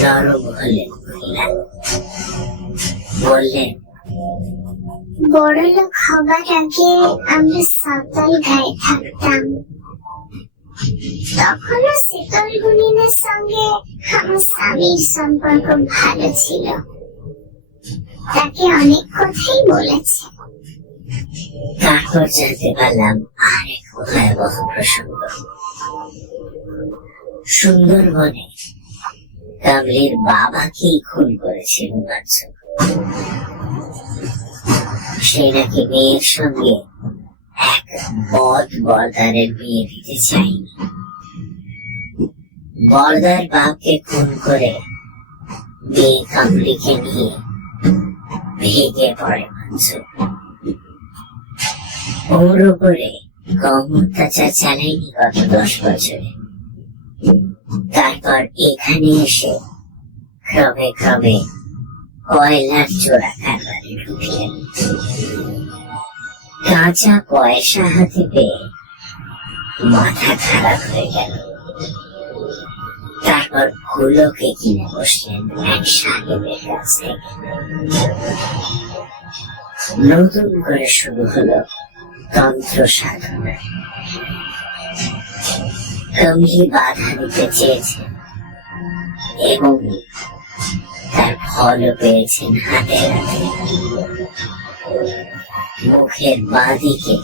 নরম হলেন মহিলা। বললেন, বড়লোক হবার আগে আমরা সাঁওতাল গায়ে থাকতাম। তখনও শীতল গুনিনের সঙ্গে আমার স্বামীর সম্পর্ক ভালো ছিল। তাকে অনেক কথাই বলেছে। তারপর জানতে পারলাম আরেক ভয়াবহ প্রসঙ্গ। সুন্দরবনে কামলির বাবাকেই খুন করেছে রোমাঞ্চক। সে নাকি মেয়ের সঙ্গে এক বরদারের বিয়ে দিতে চায়নি। বরদার বাপকে খুন করে মেয়ে কামলিকে নিয়ে ভেঙে পড়ে মঞ্চক। ওর উপরে কম অত্যাচার চালায়নি গত 10 বছরে। তারপর এখানে এসে ক্রমে ক্রমে কয়লার চোরা কারবারে ঢুকলেন। কাঁচা পয়সা হাতে পেয়ে মাথা খারাপ হয়ে গেল। তারপর ফুলকে কিনে বসলেন এক সাহেবের কাছ থেকে। নতুন করে শুরু হলো তন্ত্র সাধনা। কমলি বাধা দিতে চেয়েছেন এবং তার ফলও পেয়েছেন হাতে হাতে। মুখের বাঁদিকে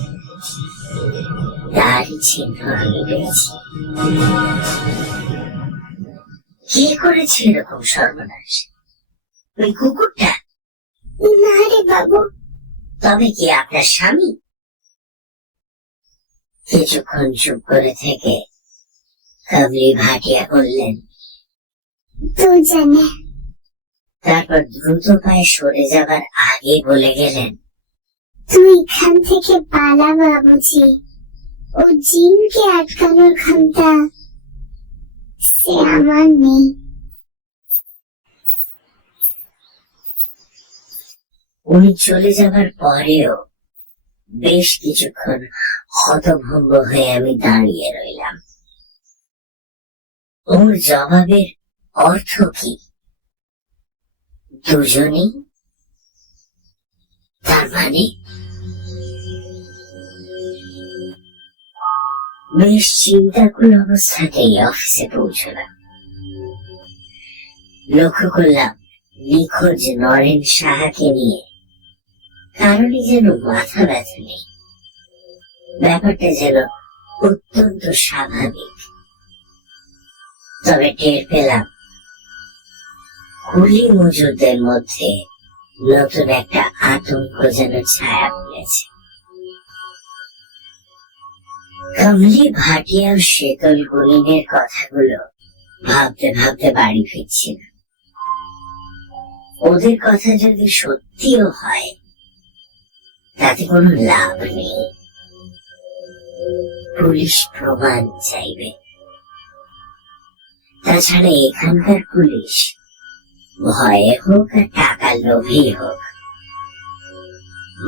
তারই চিহ্ন আমি পেয়েছি। কে করেছে এরকম সর্বনাশ? ওই কুকুরটা? না রে বাবু। তবে কি আপনার স্বামী? কিছুক্ষণ চুপ করে থেকে কাবলি ভাটিয়া বললেন, তুই জানে। তারপর দ্রুত পায়ে সরে যাবার আগে বলে গেলেন, তুই এখান থেকে পালা বাবুজি। ও জিনকে আটকানোর ক্ষমতা সে আমার নেই। উনি চলে যাবার পরেও বেশ কিছুক্ষণ হতভম্ব হয়ে আমি দাঁড়িয়ে রইলাম। ওর জবাবের অর্থ কি? দুজনেই? তার মানে বেশ চিন্তাকুল অবস্থাতেই অফিসে পৌঁছলাম। লক্ষ্য করলাম নিখোঁজ নরেন সাহাকে নিয়ে কারণে যেন মাথা ব্যথা নেই। ব্যাপারটা যেন অত্যন্ত স্বাভাবিক। তবে টের পেলাম কুলি মজুরদের মধ্যে নতুন একটা আতঙ্ক যেন ছায়া ফেলেছে। কমলি ভাটিয়া ও শীতল গুলিনের কথাগুলো ভাবতে ভাবতে বাড়ি ফিরছিল। ওদের কথা যদি সত্যিও হয় তাতে কোনো লাভ নেই। পুলিশ প্রমাণ চাইবে। তাছাড়া এখানকার পুলিশ ভয়ে হোক আর টাকার লোভেই হোক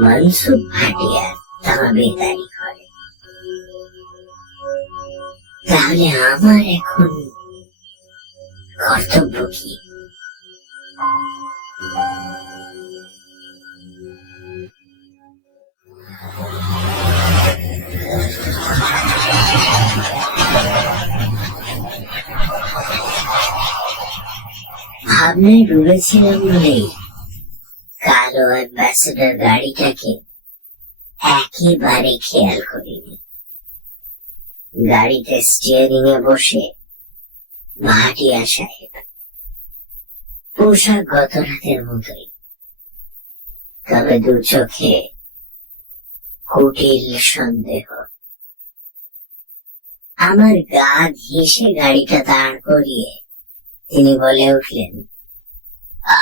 মনসুখ ভাটিয়া দাবিদারি করে। তাহলে আমার এখন কর্তব্য কি? ভাবনায় ডুবেছিলাম বলেই কালো অ্যাম্বাসেডর গাড়িটাকে একেবারে খেয়াল করিনি। গাড়িতে স্টিয়ারিং এ বসে ভাটিয়া সাহেব, পোশাক গত রাতের মতোই, তবে দু চোখে কুটিল সন্দেহ। আমার গা ঘেঁষে গাড়িটা দাঁড় করিয়ে তিনি বলে উঠলেন,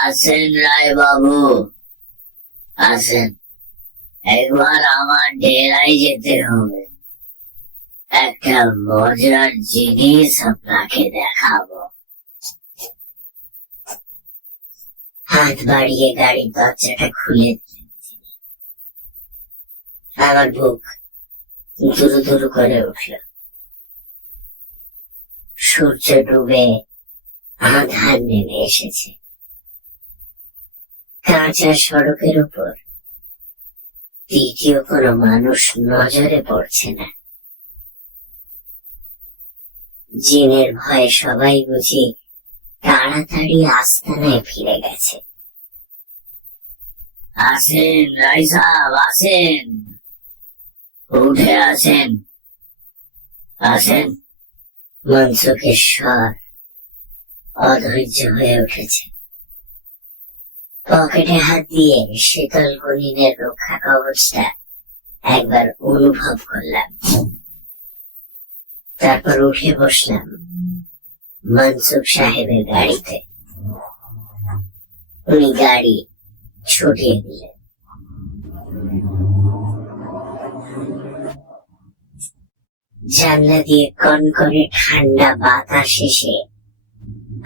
আসেন রায় বাবু, আসেন। একবার আমার ডেরায় যেতে হবে। একটা মজার জিনিস আপনাকে দেখাবো। হাত বাড়িয়ে গাড়ির দরজাটা খুলে দিলেন। আমার বুক দুরু দুরু করে উঠল। সূর্য ডুবে আঁধার নেমে এসেছে। কাঁচা সড়কের উপর দ্বিতীয় কোনো মানুষ নজরে পড়ছে না। জিনের ভয়ে সবাই বুঝি তাড়াতাড়ি আস্তানায় ফিরে গেছে। আসেন রাইসা, আসেন, উঠে আসেন, আসেন। মনসুখের স্বর অধৈর্য হয়ে উঠেছে। পকেটে হাত দিয়ে শীতল কুনিনের রক্ষা কবচটা একবার অনুভব করলাম, তারপর উঠে বসলাম মনসুখ সাহেবের গাড়িতে। উনি গাড়ি ছুটিয়ে দিলেন। জানলা দিয়ে কনকনে ঠান্ডা বাতাস এসে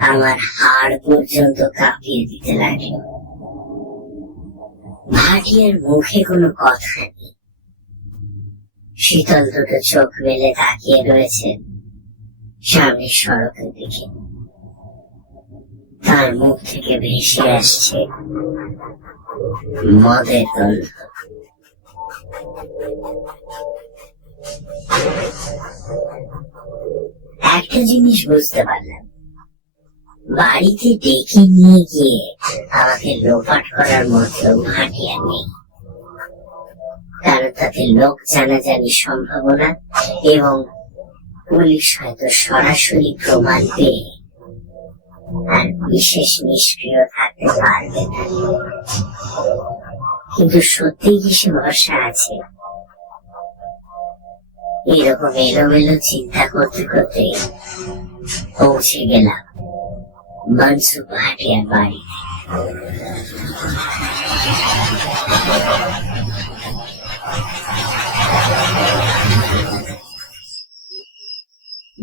আমার হাড় পর্যন্ত কাঁপিয়ে দিতে লাগলো। ভাটিয়ার মুখে কোনো কথা নেই, শীতল দুটো চোখ মেলে তাকিয়ে রয়েছে সামনের সড়কের দিকে। তার মুখ থেকে ভেসে আসছে মদের গন্ধ। একটা জিনিস বুঝতে পারলাম, বাড়িতে ডেকে নিয়ে গিয়ে আমাকে লোপাট করার মতো ভাটিয়া নেই, কারণ তাতে লোক জানাজানি সম্ভাবনা এবং পুলিশ হয়তো সরাসরি প্রমাণ পেয়ে আর বিশেষ নিষ্ক্রিয় থাকতে পারবে না। কিন্তু সত্যি কি সে ভরসা আছে? এরকম এলোমেলো চিন্তা করতে করতে পৌঁছে গেলাম মনসুখ ভাটিয়ার বাড়িতে।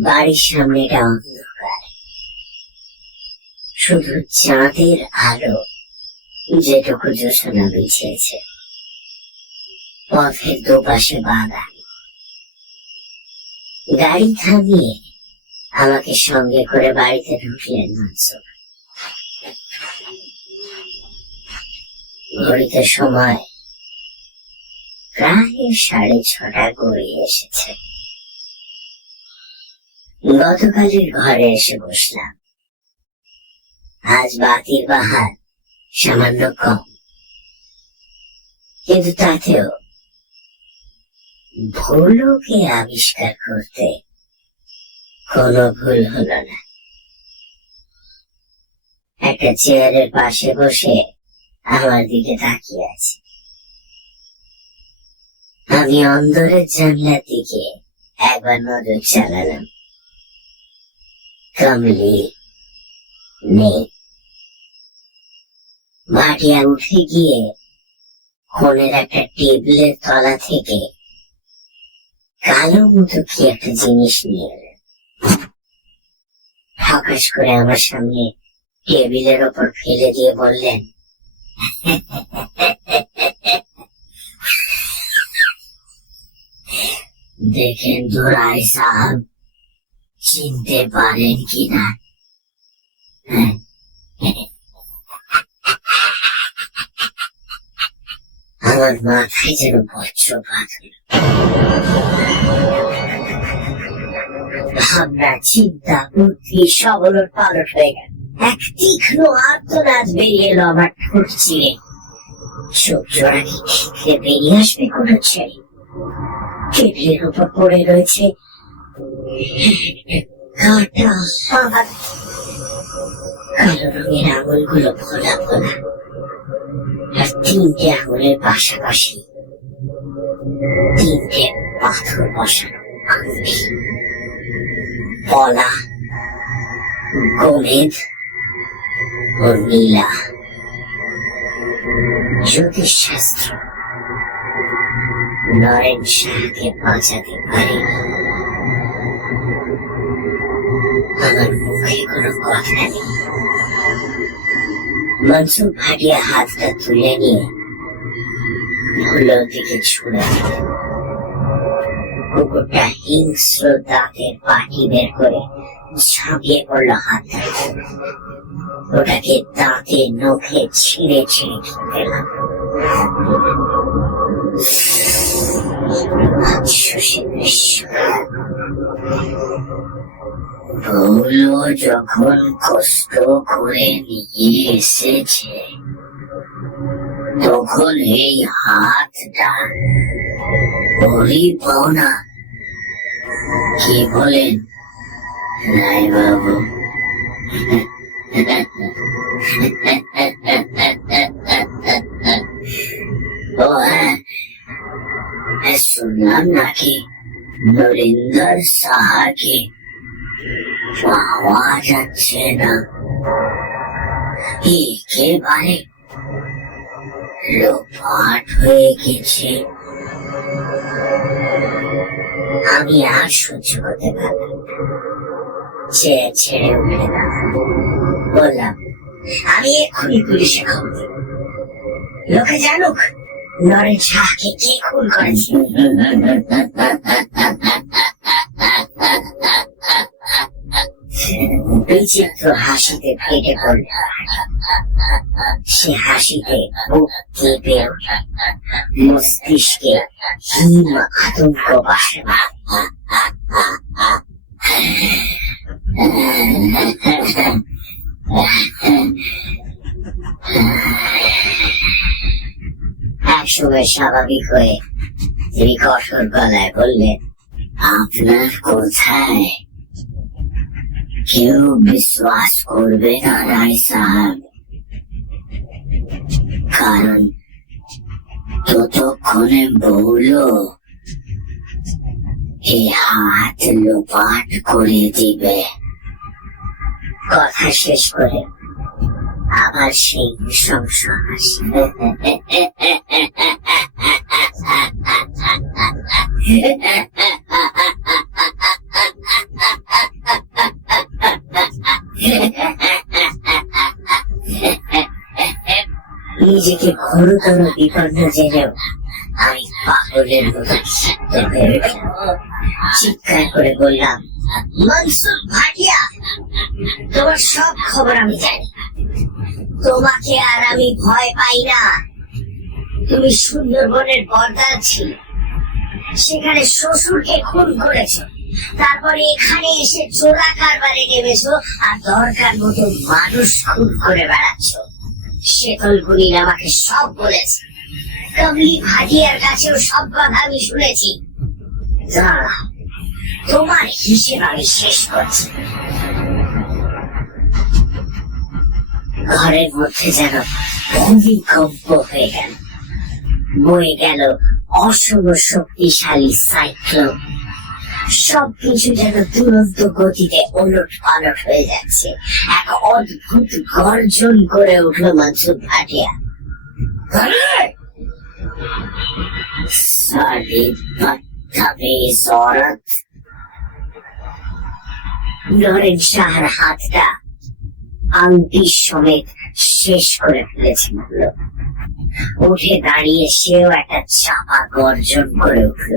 বাড়ির সামনেটা অন্ধকার, শুধু চাঁদের আলো যেটুকু জোছনা বিছিয়েছে। পথের দুপাশে বাগান। গাড়ি থামিয়ে আমাকে সঙ্গে করে বাড়িতে ঢুকলেন মনসুখ। ঘড়িতে সময় প্রায় 6:30 গড়িয়ে এসেছে। গতকালের ঘরে এসে বসলাম। আজ বাতির বাহার সামান্য কম, কিন্তু তাতেও ভুলকে আবিষ্কার করতে কোনো ভুল হলো না। একটা চেয়ারের পাশে বসে আমার দিকে তাকিয়ে আছে। আমি অন্দরের জানলার দিকে একবার নজর চালালাম। কমলি নেই। ভাটিয়া উঠে গিয়ে কোণের একটা টেবিলের তলা থেকে কালো মতো কি একটা জিনিস নিয়ে এলেন। ফকাস করে আমার সামনে টেবিলের ওপর ফেলে দিয়ে বললেন, দেখেন তো রায় সাহেব, চিনতে পারেন কিনা? আমার মাথায় যেন বজ্রপাত হল। ভাবনা, চিন্তা, বুদ্ধি সব ওলট পালট হয়ে গেল। এক তীক্ষ্ণ আর্তনাদ বেরিয়ে এলো আমার ঠোঁট চিরে। চোখ জোড়া কি ঠিকরে বেরিয়ে আসবে কোনো ছেড়ে। টেবিলের উপর পড়ে রয়েছে কাটা হাত। কালো রঙের আঙুলগুলো ফোলা ফোলা, আর 3টে আঙুলের পাশাপাশি 3টে পাথর বসানো আঙুলি। পলা, গোমেদ ও নীলা। জ্যোতিষশাস্ত্র নরেন শাহকে বাঁচাতে পারেনি। আমার মুখে কোনো কথা নেই। মনসুখ ভাটিয়া হাতটা তুলে নিয়ে ভুলোর দিকে ছুড়ে দিল। কুকুরটা হিংস্র দাঁতের পাটি বের করে ঝাঁপিয়ে পড়লো হাত ধরে। ওটাকে দাঁতে নখে ছিঁড়ে ছিঁড়ে খেতে লাগলো। ভুলো যখন কষ্ট করে নিয়ে এসেছে, তখন এই হাতটা ওরই পাওনা। কি বলেন রায়বাবু? ও হ্যাঁ, শুনলাম নাকি নরেন্দ্র সাহাকে পাওয়া যাচ্ছে না। একেবারে লোপাট হয়ে গেছে। আমি আর সহ্য করতে পারলাম না, ছেড়ে উঠে বললাম, আমি এক্ষুনি পুলিশে খবর দেব। লোকে জানুক নরেন শাহকে কে খুন করেছে। বিচিত্র হাসিতে ফেটে পড়ল। সে হাসিতে বুক কেঁপে ওঠে, মস্তিষ্কে হিম আতঙ্ক বাসে। একসময় স্বাভাবিক হয়ে তিনি কঠোর গলায় বললেন, আপনার কোথায় কেউ বিশ্বাস করবে না রায় সাহেব, কারণ ততক্ষণে বউলো এই হাত লোপাট করে দিবে। কথা শেষ করে আবার সেই নৃশংস হাসি। নিজেকে ঘোরতর বিপন্ন জেনেও আমি পাগলের মতো ক্ষিপ্ত হয়ে উঠলাম। চিৎকার করে বললাম, মনসুর ভাটিয়া, তোমার সব খবর আমি জানি। তোমাকে আর আমি ভয় পাই না। তুমি সুন্দরবনের বর্দার ছিল, সেখানে শ্বশুরকে খুন করেছ, তারপরে এখানে এসে চোরা কারবারে নেমেছ, আর দরকার মতো মানুষ খুন করে বেড়াচ্ছ। শেতলপুরীর আমাকে সব বলেছে, কমলি ভাটিয়ার কাছেও সব কথা আমি শুনেছি। তোমার হিসেব আমি শেষ করছি। ঘরের মধ্যে যেন ভূমিকম্প হয়ে গেল, বয়ে গেল অসম শক্তিশালী সাইক্লোন। সবকিছু যেন দুরন্ত গতিতে ওলট পালট হয়ে যাচ্ছে। এক অদ্ভুত গর্জন করে উঠল মনসুর ভাটিয়া। নরেন শাহর হাতটা আংটি সমেত শেষ করে ফেলেছে। উঠে দাঁড়িয়ে সেও একটা চাপা গর্জন করে উঠল।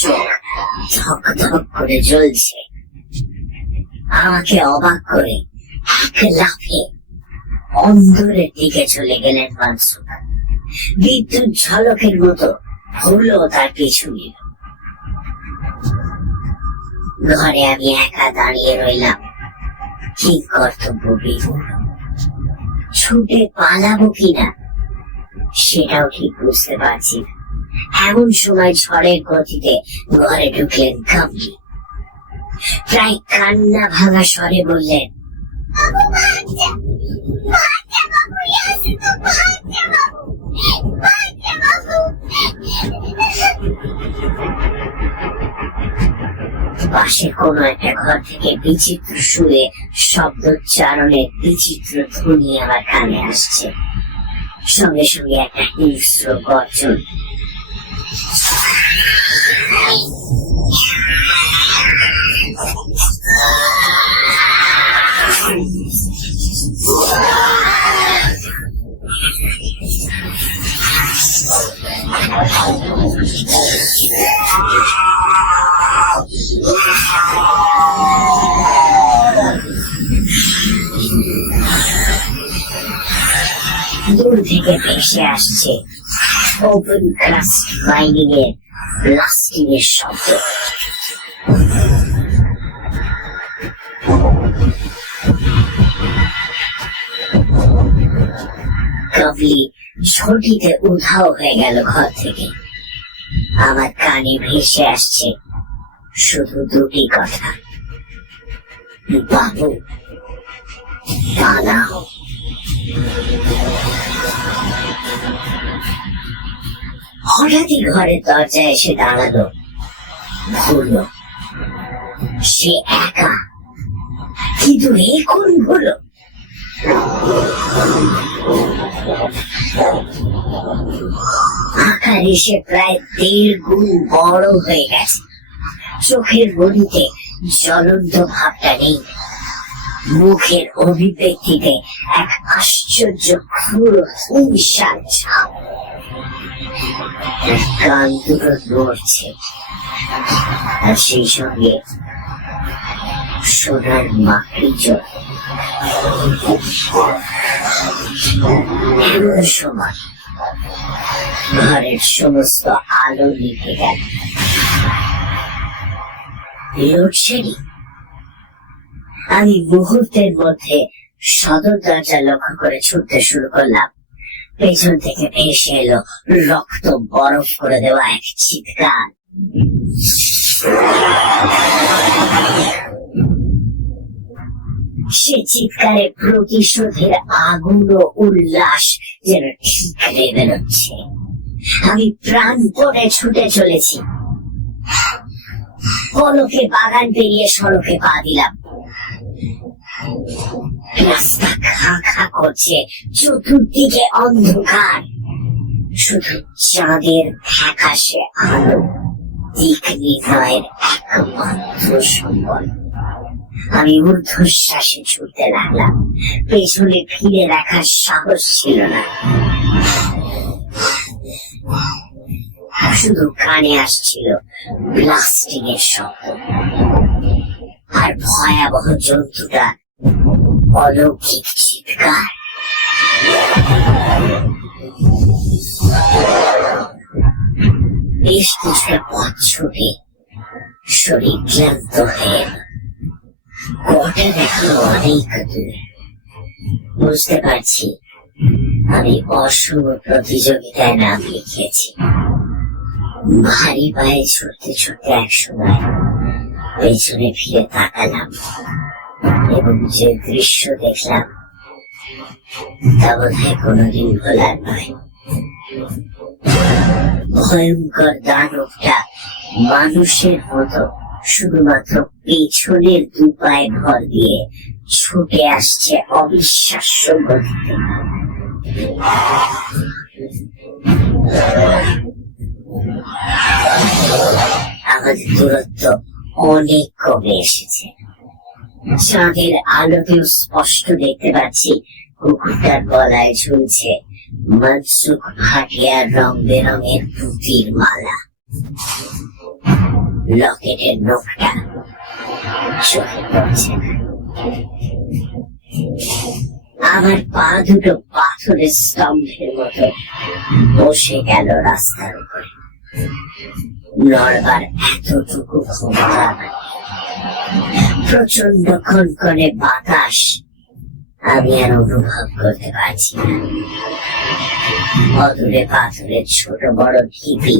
চোখ ধক ধক করে জ্বলছে। আমাকে অবাক করে এক লাফে অন্দরের দিকে চলে গেলেন মনসুর। বিদ্যুৎ ঝলকের মতো হলো তার পিছু নিল। ঘরে আমি একা দাঁড়িয়ে রইলাম, কি কর্তব্য বিমূঢ়। ছুটে পালাবো কিনা সেটাও ঠিক বুঝতে পারছি না। এমন সময় ঝড়ের গতিতে ঘরে ঢুকলেন কামলি। প্রায় কান্না ভাঙা স্বরে বললেন, পাশে কোনো একটা ঘর থেকে বিচিত্র সুরে শব্দোচ্চারণের বিচিত্র ধ্বনি আমার কানে আসছে। সঙ্গে সঙ্গে একটা হিংস্র গর্জন। দূর থেকে ভেসে আসছে ওপেন ক্রাস্ট মাইনিং এর ব্লাস্টিং এর শব্দ। কাবলি ছুটিতে উধাও হয়ে গেল ঘর থেকে। আমার কানে ভেসে আসছে শুধু দুটি কথা, বাবু পালাও। হঠাৎই ঘরের দরজায় এসে দাঁড়ালো ভুলো। সে একা, কিন্তু এ কোন ভুলো? আকারে সে প্রায় 1.5 গুণ বড় হয়ে গেছে। চোখের মনিতে জ্বলন্ত ভাবটা নেই, মুখের অভিব্যক্তিতে এক আশ্চর্য ক্রূর হিংসার ছাপ। কান দুটো নড়ছে, আর সেই সঙ্গে সোনার মাকড়ি চোখ। এমন সময় ঘরের সমস্ত আলো নিভে গেল। লোডশেডিং। আমি মুহূর্তের মধ্যে সদর দরজা লক্ষ্য করে ছুটতে শুরু করলাম। পেছন থেকে ভেসে এলো রক্ত বরফ করে দেওয়া এক চিৎকার। সে চিৎকারে প্রতিশোধের আগুন ও উল্লাস যেন ঠিকরে বেরোচ্ছে। আমি প্রাণপণে ছুটে চলেছি। পলকে বাগান পেরিয়ে সড়কে পা দিলাম। রাস্তা খা খা করছে, চতুর্দিকে অন্ধকার, শুধু চাঁদের ফ্যাকাশে আলো দিক নির্ণয়ের একমাত্র সম্বল। আমি ঊর্ধ্বশ্বাসে ছুটতে লাগলাম। পেছনে ফিরে রাখার সাহস ছিল না। শুধু কানে আসছিল ব্লাস্টিং এর শব্দ, আর ভয়াবহ জন্তুটা অলৌকিক চিৎকার। বেশ কিছুটা পথ ছুটে শরীর ক্লান্ত হয়ে এল। কোয়ার্টার এখনো অনেক দূরে। বুঝতে পারছি আমি অশুভ প্রতিযোগিতায় নাম লিখিয়েছি। ভারী পায়ে ছুটতে ছুটতে এক সময় পেছনে ফিরে তাকালাম এবং যে দৃশ্য দেখলাম তা বোধহয় কোনোদিন ভোলার নয়। ভয়ঙ্কর দানবটা মানুষের মতো শুধুমাত্র পেছনের দুপায়ে ভর দিয়ে ছুটে আসছে অবিশ্বাস্য গতিতে। আমাদের দূরত্ব অনেক কমে এসেছে। চাঁদের আলোতেও স্পষ্ট দেখতে পাচ্ছি কুকুরটার গলায় ঝুলছে মনসুখ ভাটিয়ার রং বেরঙের পুঁতির মালা। লকেটের নখটা চোখে পড়ছে না। আমার পা দুটো পাথরের স্তম্ভের মতো বসে গেল রাস্তার উপরে। নড়বার এতটুকু ক্ষমতা নাই। প্রচন্ড কনকনে বাতাস আমি আর অনুভব করতে পারছি না। অদূরে পাথরের ছোট বড় ঢিপি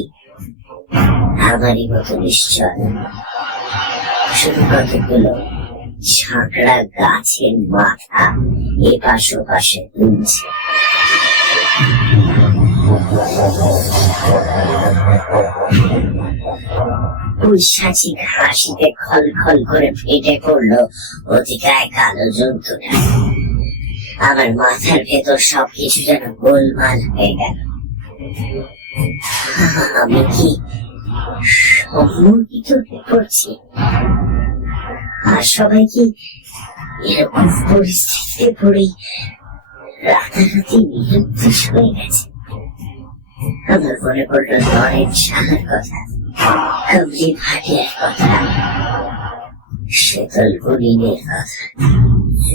আমারই মতো নিশ্চয়। শুধু কতগুলো ঝাঁকড়া গাছের মাথা এপাশ ওপাশে দুলছে। পৈশাচিক হাসিতে খল খল করে ফেটে পড়লো অতিকায় কালো জন্তুটা। আমার মাথার ভেতর সবকিছু যেন গোলমাল হয়ে গেল। আমি কি সম্মোহিত হয়ে পড়ছি? আর সবাই কি এরকম পরিস্থিতিতে পড়েই রাতারাতি নিরুদ্দেশ হয়ে গেছে? আমার মনে পড়ল নরেন সাহার কথা, কামলি ভাটিয়ার কথা, শীতল হরিণের কথা।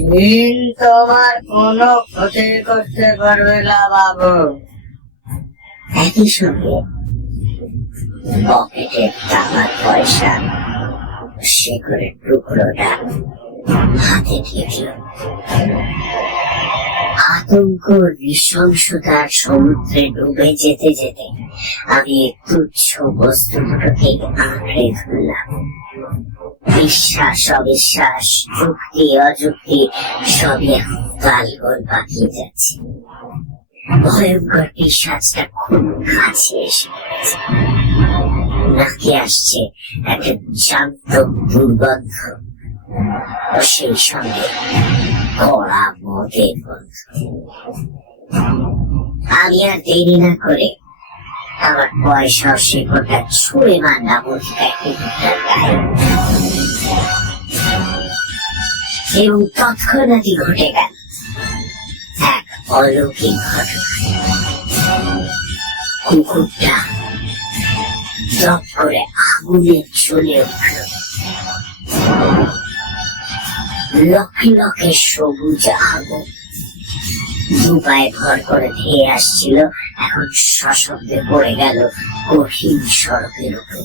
জিন তোমার কোনো ক্ষতি করতে পারবে না বাবু। একই সঙ্গে পকেটের টাকার পয়সা শেকড়ের টুকরোটা হাতে ঠেকল। আতঙ্ক নৃশংসতার সমুদ্রে ডুবে যেতে যেতে আমি তুচ্ছ বস্তুগুলোকে আঁকড়ে ধরলাম। বিশ্বাস অবিশ্বাস, যুক্তি অযুক্তি সবই এখন তালগোল পাকিয়ে যাচ্ছে। ভয়ঙ্কর পিশাচটা খুব কাছে এসে পড়েছে। নাকে আসছে একটা শান্ত দুর্গন্ধ, ও সেই সঙ্গে কড়া মদের গন্ধ। আমি আর দেরি না করে আমার পয়সা শিকড়টা ছুঁড়ে মারলাম অধিকার গায়ে, এবং তৎক্ষণাৎই ঘটে গেল এক অলৌকিক ঘটনা। কুকুরটা দপ করে আগুনে জ্বলে উঠল। লক্ষে লক্ষে সবুজ আগুন দু পায়ে ভর করে ধেয়ে আসছিল, এখন সশব্দে পড়ে গেল কঠিন সড়কের উপর।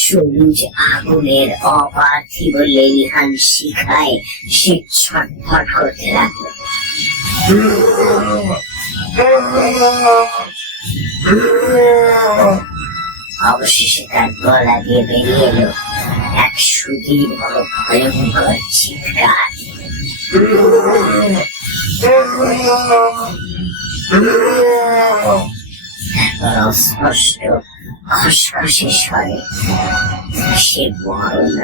সবুজ আগুনের অপার্থিব লেলিহান শিখায় সে ছটফট করতে লাগলো। অবশেষে তার গলা দিয়ে বেরিয়ে এলো এক সুদীর্ঘ ভয়ঙ্কর চিৎকার। তারপর অস্পষ্ট খসখসে স্বরে সে মরণ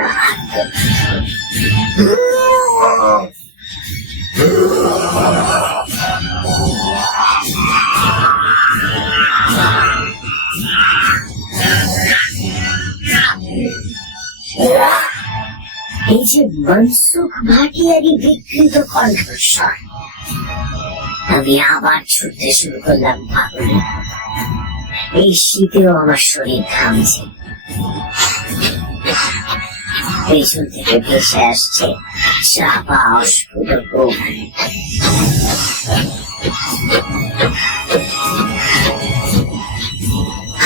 এই যে মনসুখ ভাটিয়ারই বিকৃত কণ্ঠস্বর। আমি আবার ছুটতে শুরু করলাম পাগলে। এই শীতেও আমার শরীর ঘামছে। পেছন থেকে ভেসে আসছে চাপা অস্ফুট বুক।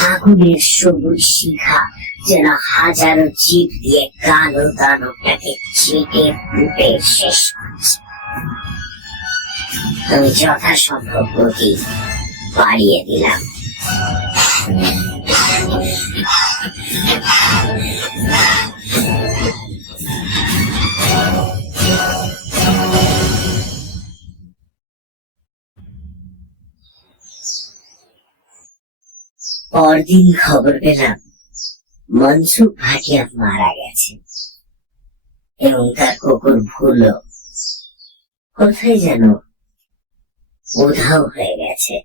আগুনের সবুজ শিখা যেন হাজারো জীব দিয়ে কালো দানবটাকে চেটে ফুটে শেষ করছে। আমি যথাসম্ভব গতি বাড়িয়ে দিলাম। পরদিন খবর পেলাম মনসুখ ভাটিয়া মারা গেছে, এবং তার কুকুর ভুলো কোথায় যেন উধাও হয়ে গেছে।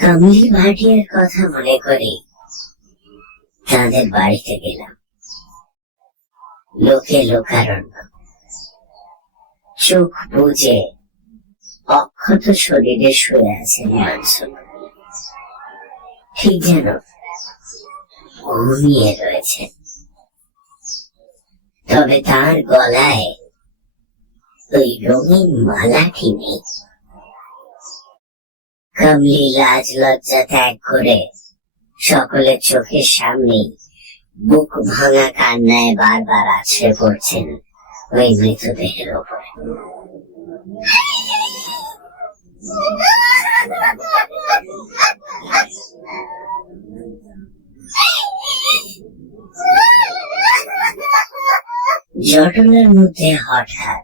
কামলি ভাটিয়ার কথা মনে করি তাদের বাড়িতে গেলাম। লোকে লোকারণ্য, চোখ বুজে অক্ষত শরীরে শুয়ে আছেন মনসুখ, ঠিক যেন ঘুমিয়ে রয়েছেন। তবে তার গলায় ওই রঙিন মালাটি নেই। কামলি লাজ লজ্জা ত্যাগ করে সকলের চোখের সামনে বুক ভাঙা কান্নায় বারবার আছড়ে পড়ছেন ওই মৃতদেহের ওপরে। জটলার মধ্যে হঠাৎ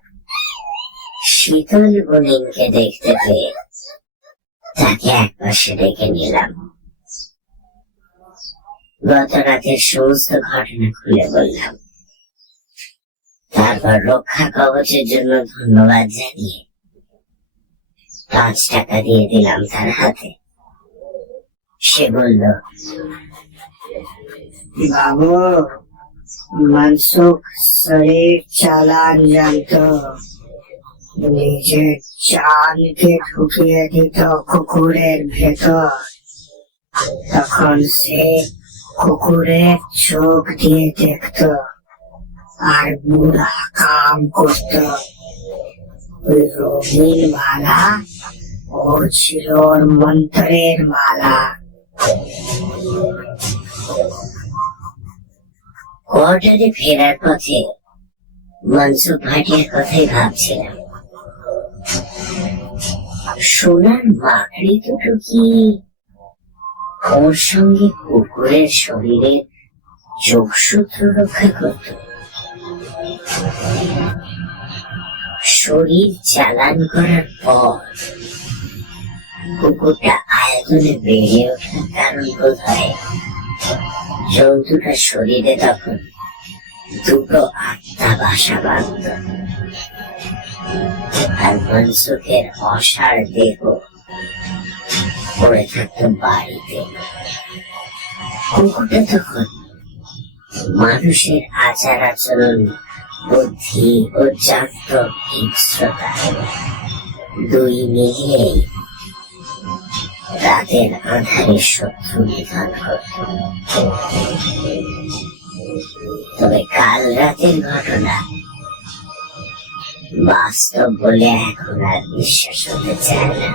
শীতল বনিনকে দেখতে পেয়ে তাকে একপাশে ডেকে নিলাম। গত রাতের সমস্ত ঘটনা খুলে বললাম। তারপর রক্ষা কবচের জন্য ধন্যবাদ জানিয়ে 5 টাকা দিয়ে দিলাম তার হাতে। সে বলল, বাবু, মনসুখ শরীর চালান জানতো, নিজের জানকে ঢুকিয়ে দিত কুকুরের ভেতর। তখন সে কুকুরের চোখ দিয়ে দেখত আর বুড়া কাম করত। ওই রঙিন মালা ও ছিল ওর মন্ত্রের মালা। কোয়ার্টারে ফেরার পথে মনসুখ ভাটিয়ার কথাই ভাবছিলাম। সোনার মাকড়ি দুটো কি ওর সঙ্গে কুকুরের শরীরের যোগসূত্র রক্ষা করত? শরীর চালান করার পর কুকুরটা আয়তনে বেড়ে ওঠার কারণ বোধ হয় জন্তুটার শরীরে তখন দুটো আত্মা বাসা বাঁধত, আর মনসুখের অসাড় দেহ পড়ে থাকতো বাড়িতে। কুকুরটা তখন মানুষের আচার আচরণ, বুদ্ধি ও জাত হিংস্রতা দুই মিলিয়েই রাতের আধারে শত্রু নিধন করত। তবে কাল রাতের ঘটনা বাস্তব বলে এখন আর বিশ্বাস হতে চায় না।